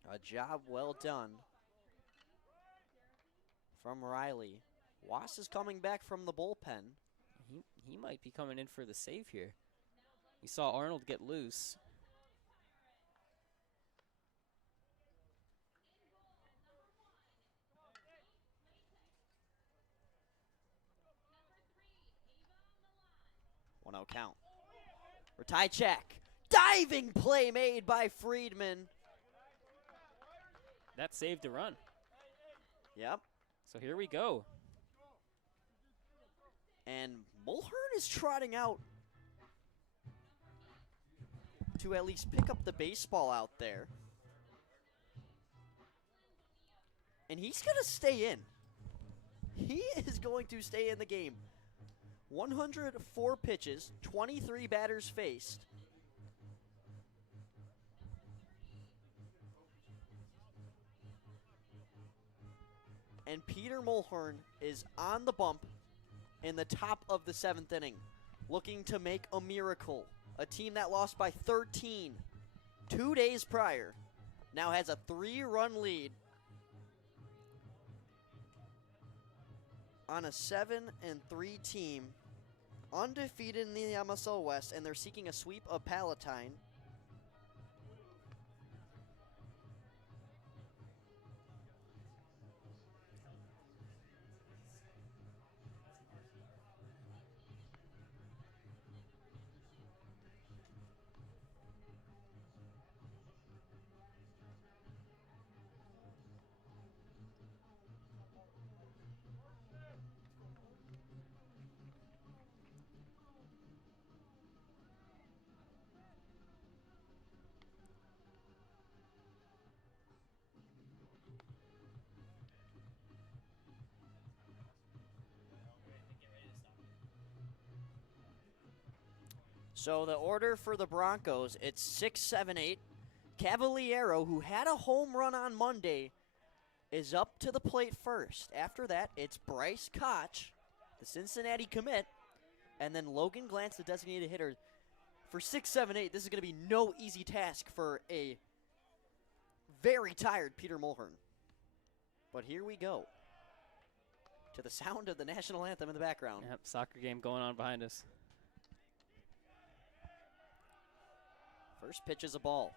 A job well done from Riley. Wass is coming back from the bullpen. He might be coming in for the save here. We saw Arnold get loose. No count. Ratajczak. Diving play made by Friedman. That saved a run. Yep. So here we go. And Mulhern is trotting out to at least pick up the baseball out there. And he's going to stay in. He is going to stay in the game. 104 pitches, 23 batters faced. And Peter Mulhern is on the bump in the top of the 7th inning, looking to make a miracle. A team that lost by 13 2 days prior now has a 3-run lead on a 7-3 team, undefeated in the MSL West, and they're seeking a sweep of Palatine. So the order for the Broncos, it's 6, 7, 8. Cavaliero, who had a home run on Monday, is up to the plate first. After that, it's Bryce Koch, the Cincinnati commit, and then Logan Glantz, the designated hitter. For 6, 7, 8, this is going to be no easy task for a very tired Peter Mulhern. But here we go. To the sound of the national anthem in the background. Yep, soccer game going on behind us. First pitch is a ball.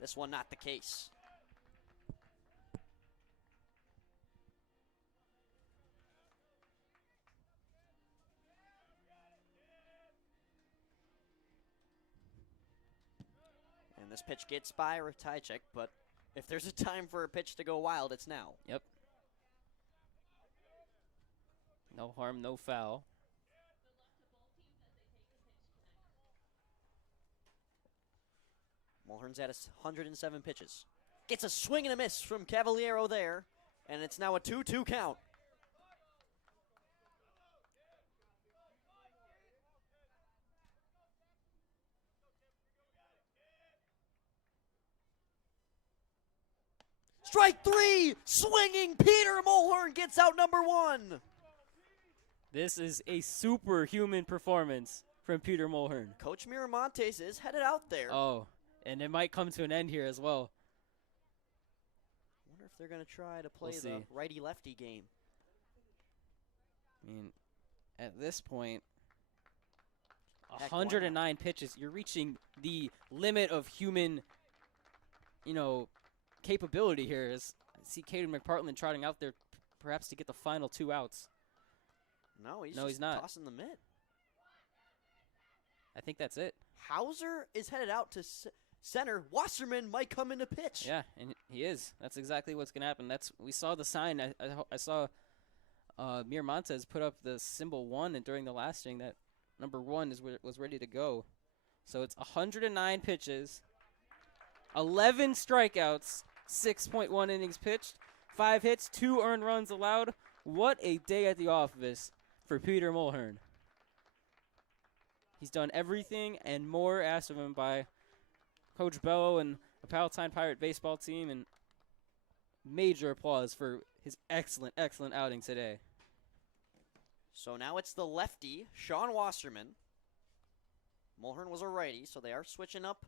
This one not the case. And this pitch gets by Ratajczyk, but if there's a time for a pitch to go wild, it's now. Yep. No harm, no foul. Mulhern's at 107 pitches. Gets a swing and a miss from Cavaliero there, and it's now a 2-2 count. Strike 3, swinging Peter Mulhern gets out number 1. This is a superhuman performance from Peter Mulhern. Coach Miramontes is headed out there. Oh, and it might come to an end here as well. I wonder if they're going to try to play We'll the see. righty-lefty game. I mean, at this point, Heck, why not? 109 pitches. You're reaching the limit of human, capability here. As I see Caden McPartland trotting out there, perhaps to get the final 2 outs. No, he's No, just he's not. tossing the mitt. I think that's it. Hauser is headed out to center. Wasserman might come into pitch. Yeah, and he is. That's exactly what's going to happen. We saw the sign. I saw Miramontes put up the symbol 1 and during the last inning that number 1 was ready to go. So it's 109 pitches, 11 strikeouts, 6.1 innings pitched, 5 hits, 2 earned runs allowed. What a day at the office for Peter Mulhern. He's done everything and more asked of him by Coach Bello and the Palatine Pirate baseball team, and major applause for his excellent, excellent outing today. So now it's the lefty, Sean Wasserman. Mulhern was a righty, so they are switching up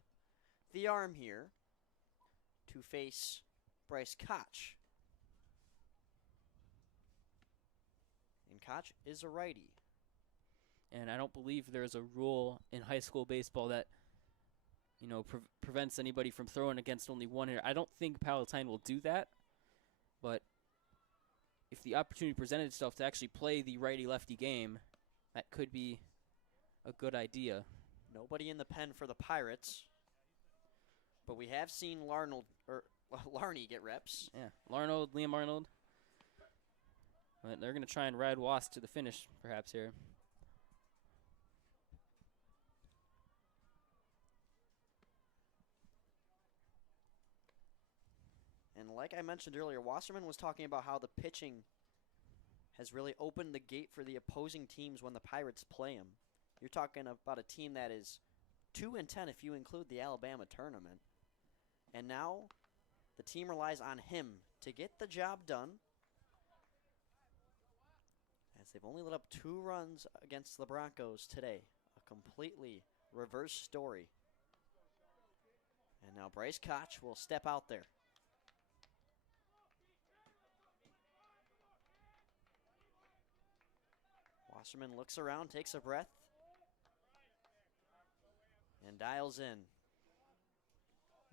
the arm here to face Bryce Koch. And Koch is a righty. And I don't believe there's a rule in high school baseball that, prevents anybody from throwing against only one hitter. I don't think Palatine will do that, but if the opportunity presented itself to actually play the righty-lefty game, that could be a good idea. Nobody in the pen for the Pirates, but we have seen Larney get reps. Yeah, Liam Arnold. But they're going to try and ride Wasp to the finish, perhaps, here. And like I mentioned earlier, Wasserman was talking about how the pitching has really opened the gate for the opposing teams when the Pirates play them. You're talking about a team that is 2-10 if you include the Alabama tournament. And now the team relies on him to get the job done, as they've only let up 2 runs against the Broncos today. A completely reverse story. And now Bryce Koch will step out there. Wasserman looks around, takes a breath, and dials in.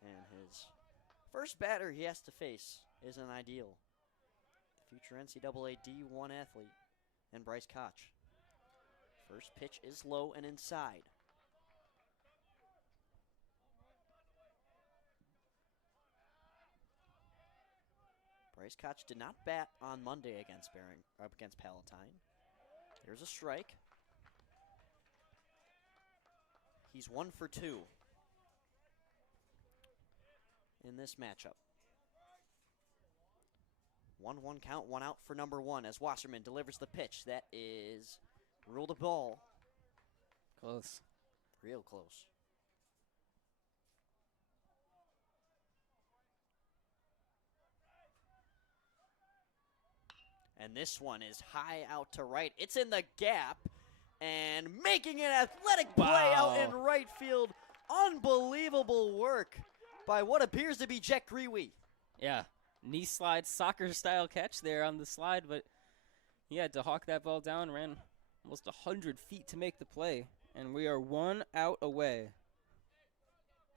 And his first batter he has to face isn't ideal. The future NCAA D1 athlete and Bryce Koch. First pitch is low and inside. Bryce Koch did not bat on Monday against Palatine. Here's a strike. He's 1 for 2 in this matchup. 1-1 count, 1 out for number 1 as Wasserman delivers the pitch. That is ruled a ball. Close. Real close. And this one is high out to right. It's in the gap and making an athletic play out in right field. Unbelievable work by what appears to be Jack Grewe. Yeah, knee slide soccer style catch there on the slide, but he had to hawk that ball down, ran almost 100 feet to make the play, and we are 1 out away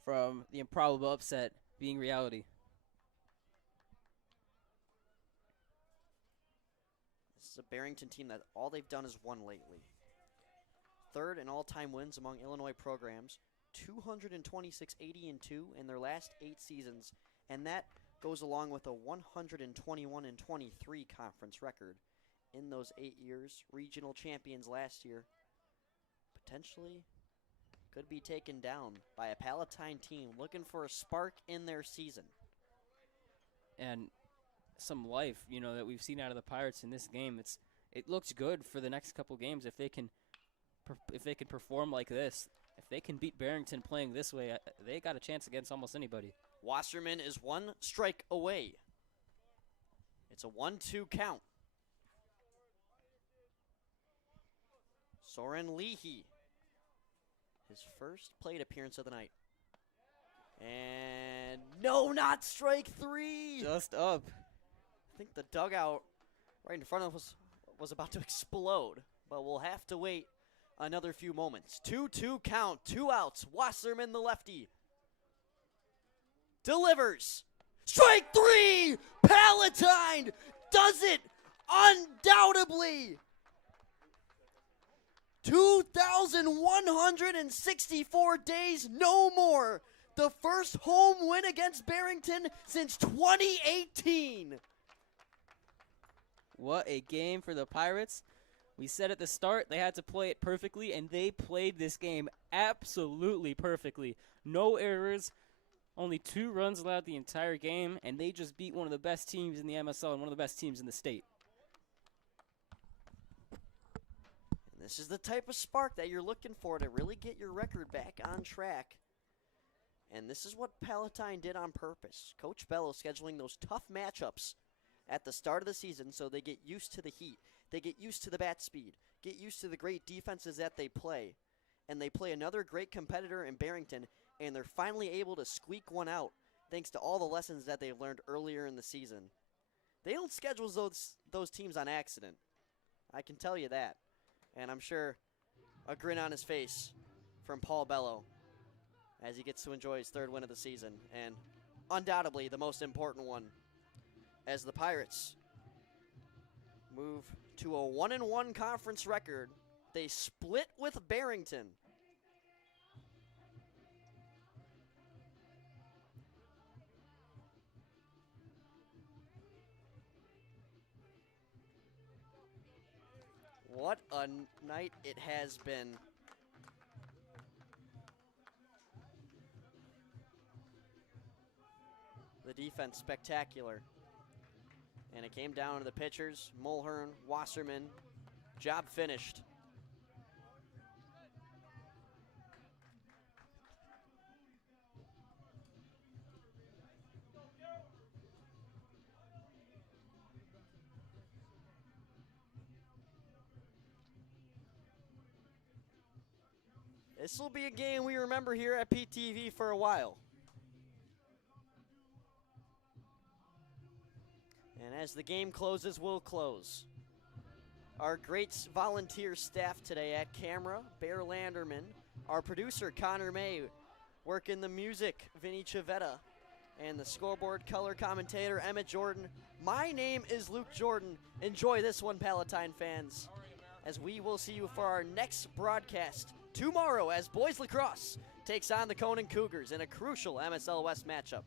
from the improbable upset being reality. This is a Barrington team that all they've done is won lately. Third in all-time wins among Illinois programs, 226 80-2 in their last 8 seasons, and that goes along with a 121-23 conference record in those 8 years. Regional champions last year, potentially could be taken down by a Palatine team looking for a spark in their season. And some life, you know, that we've seen out of the Pirates in this game. It looks good for the next couple games if they can perform like this. If they can beat Barrington playing this way, they got a chance against almost anybody. Wasserman is 1 strike away. It's a 1-2 count. Soren Leahy, his first plate appearance of the night. And no, not strike 3. Just up. I think the dugout right in front of us was about to explode, but we'll have to wait another few moments. 2-2 count, 2 outs. Wasserman, the lefty, delivers. Strike 3! Palatine does it undoubtedly. 2,164 days, no more. The first home win against Barrington since 2018. What a game for the Pirates. We said at the start they had to play it perfectly, and they played this game absolutely perfectly. No errors, only 2 runs allowed the entire game, and they just beat one of the best teams in the MSL and one of the best teams in the state. And this is the type of spark that you're looking for to really get your record back on track. And this is what Palatine did on purpose. Coach Bello scheduling those tough matchups at the start of the season so they get used to the heat. They get used to the bat speed, get used to the great defenses that they play. And they play another great competitor in Barrington, and they're finally able to squeak one out thanks to all the lessons that they've learned earlier in the season. They don't schedule those teams on accident. I can tell you that. And I'm sure a grin on his face from Paul Bello as he gets to enjoy his 3rd win of the season, and undoubtedly the most important one, as the Pirates move to a 1-1 conference record. They split with Barrington. What a night it has been. The defense spectacular. And it came down to the pitchers, Mulhern, Wasserman. Job finished. This will be a game we remember here at PTV for a while. And as the game closes, we'll close. Our great volunteer staff today at camera, Bear Landerman. Our producer, Connor May, working the music, Vinnie Chiavetta. And the scoreboard color commentator, Emmet Jorden. My name is Luke Jorden. Enjoy this one, Palatine fans, as we will see you for our next broadcast tomorrow as boys lacrosse takes on the Conan Cougars in a crucial MSL West matchup.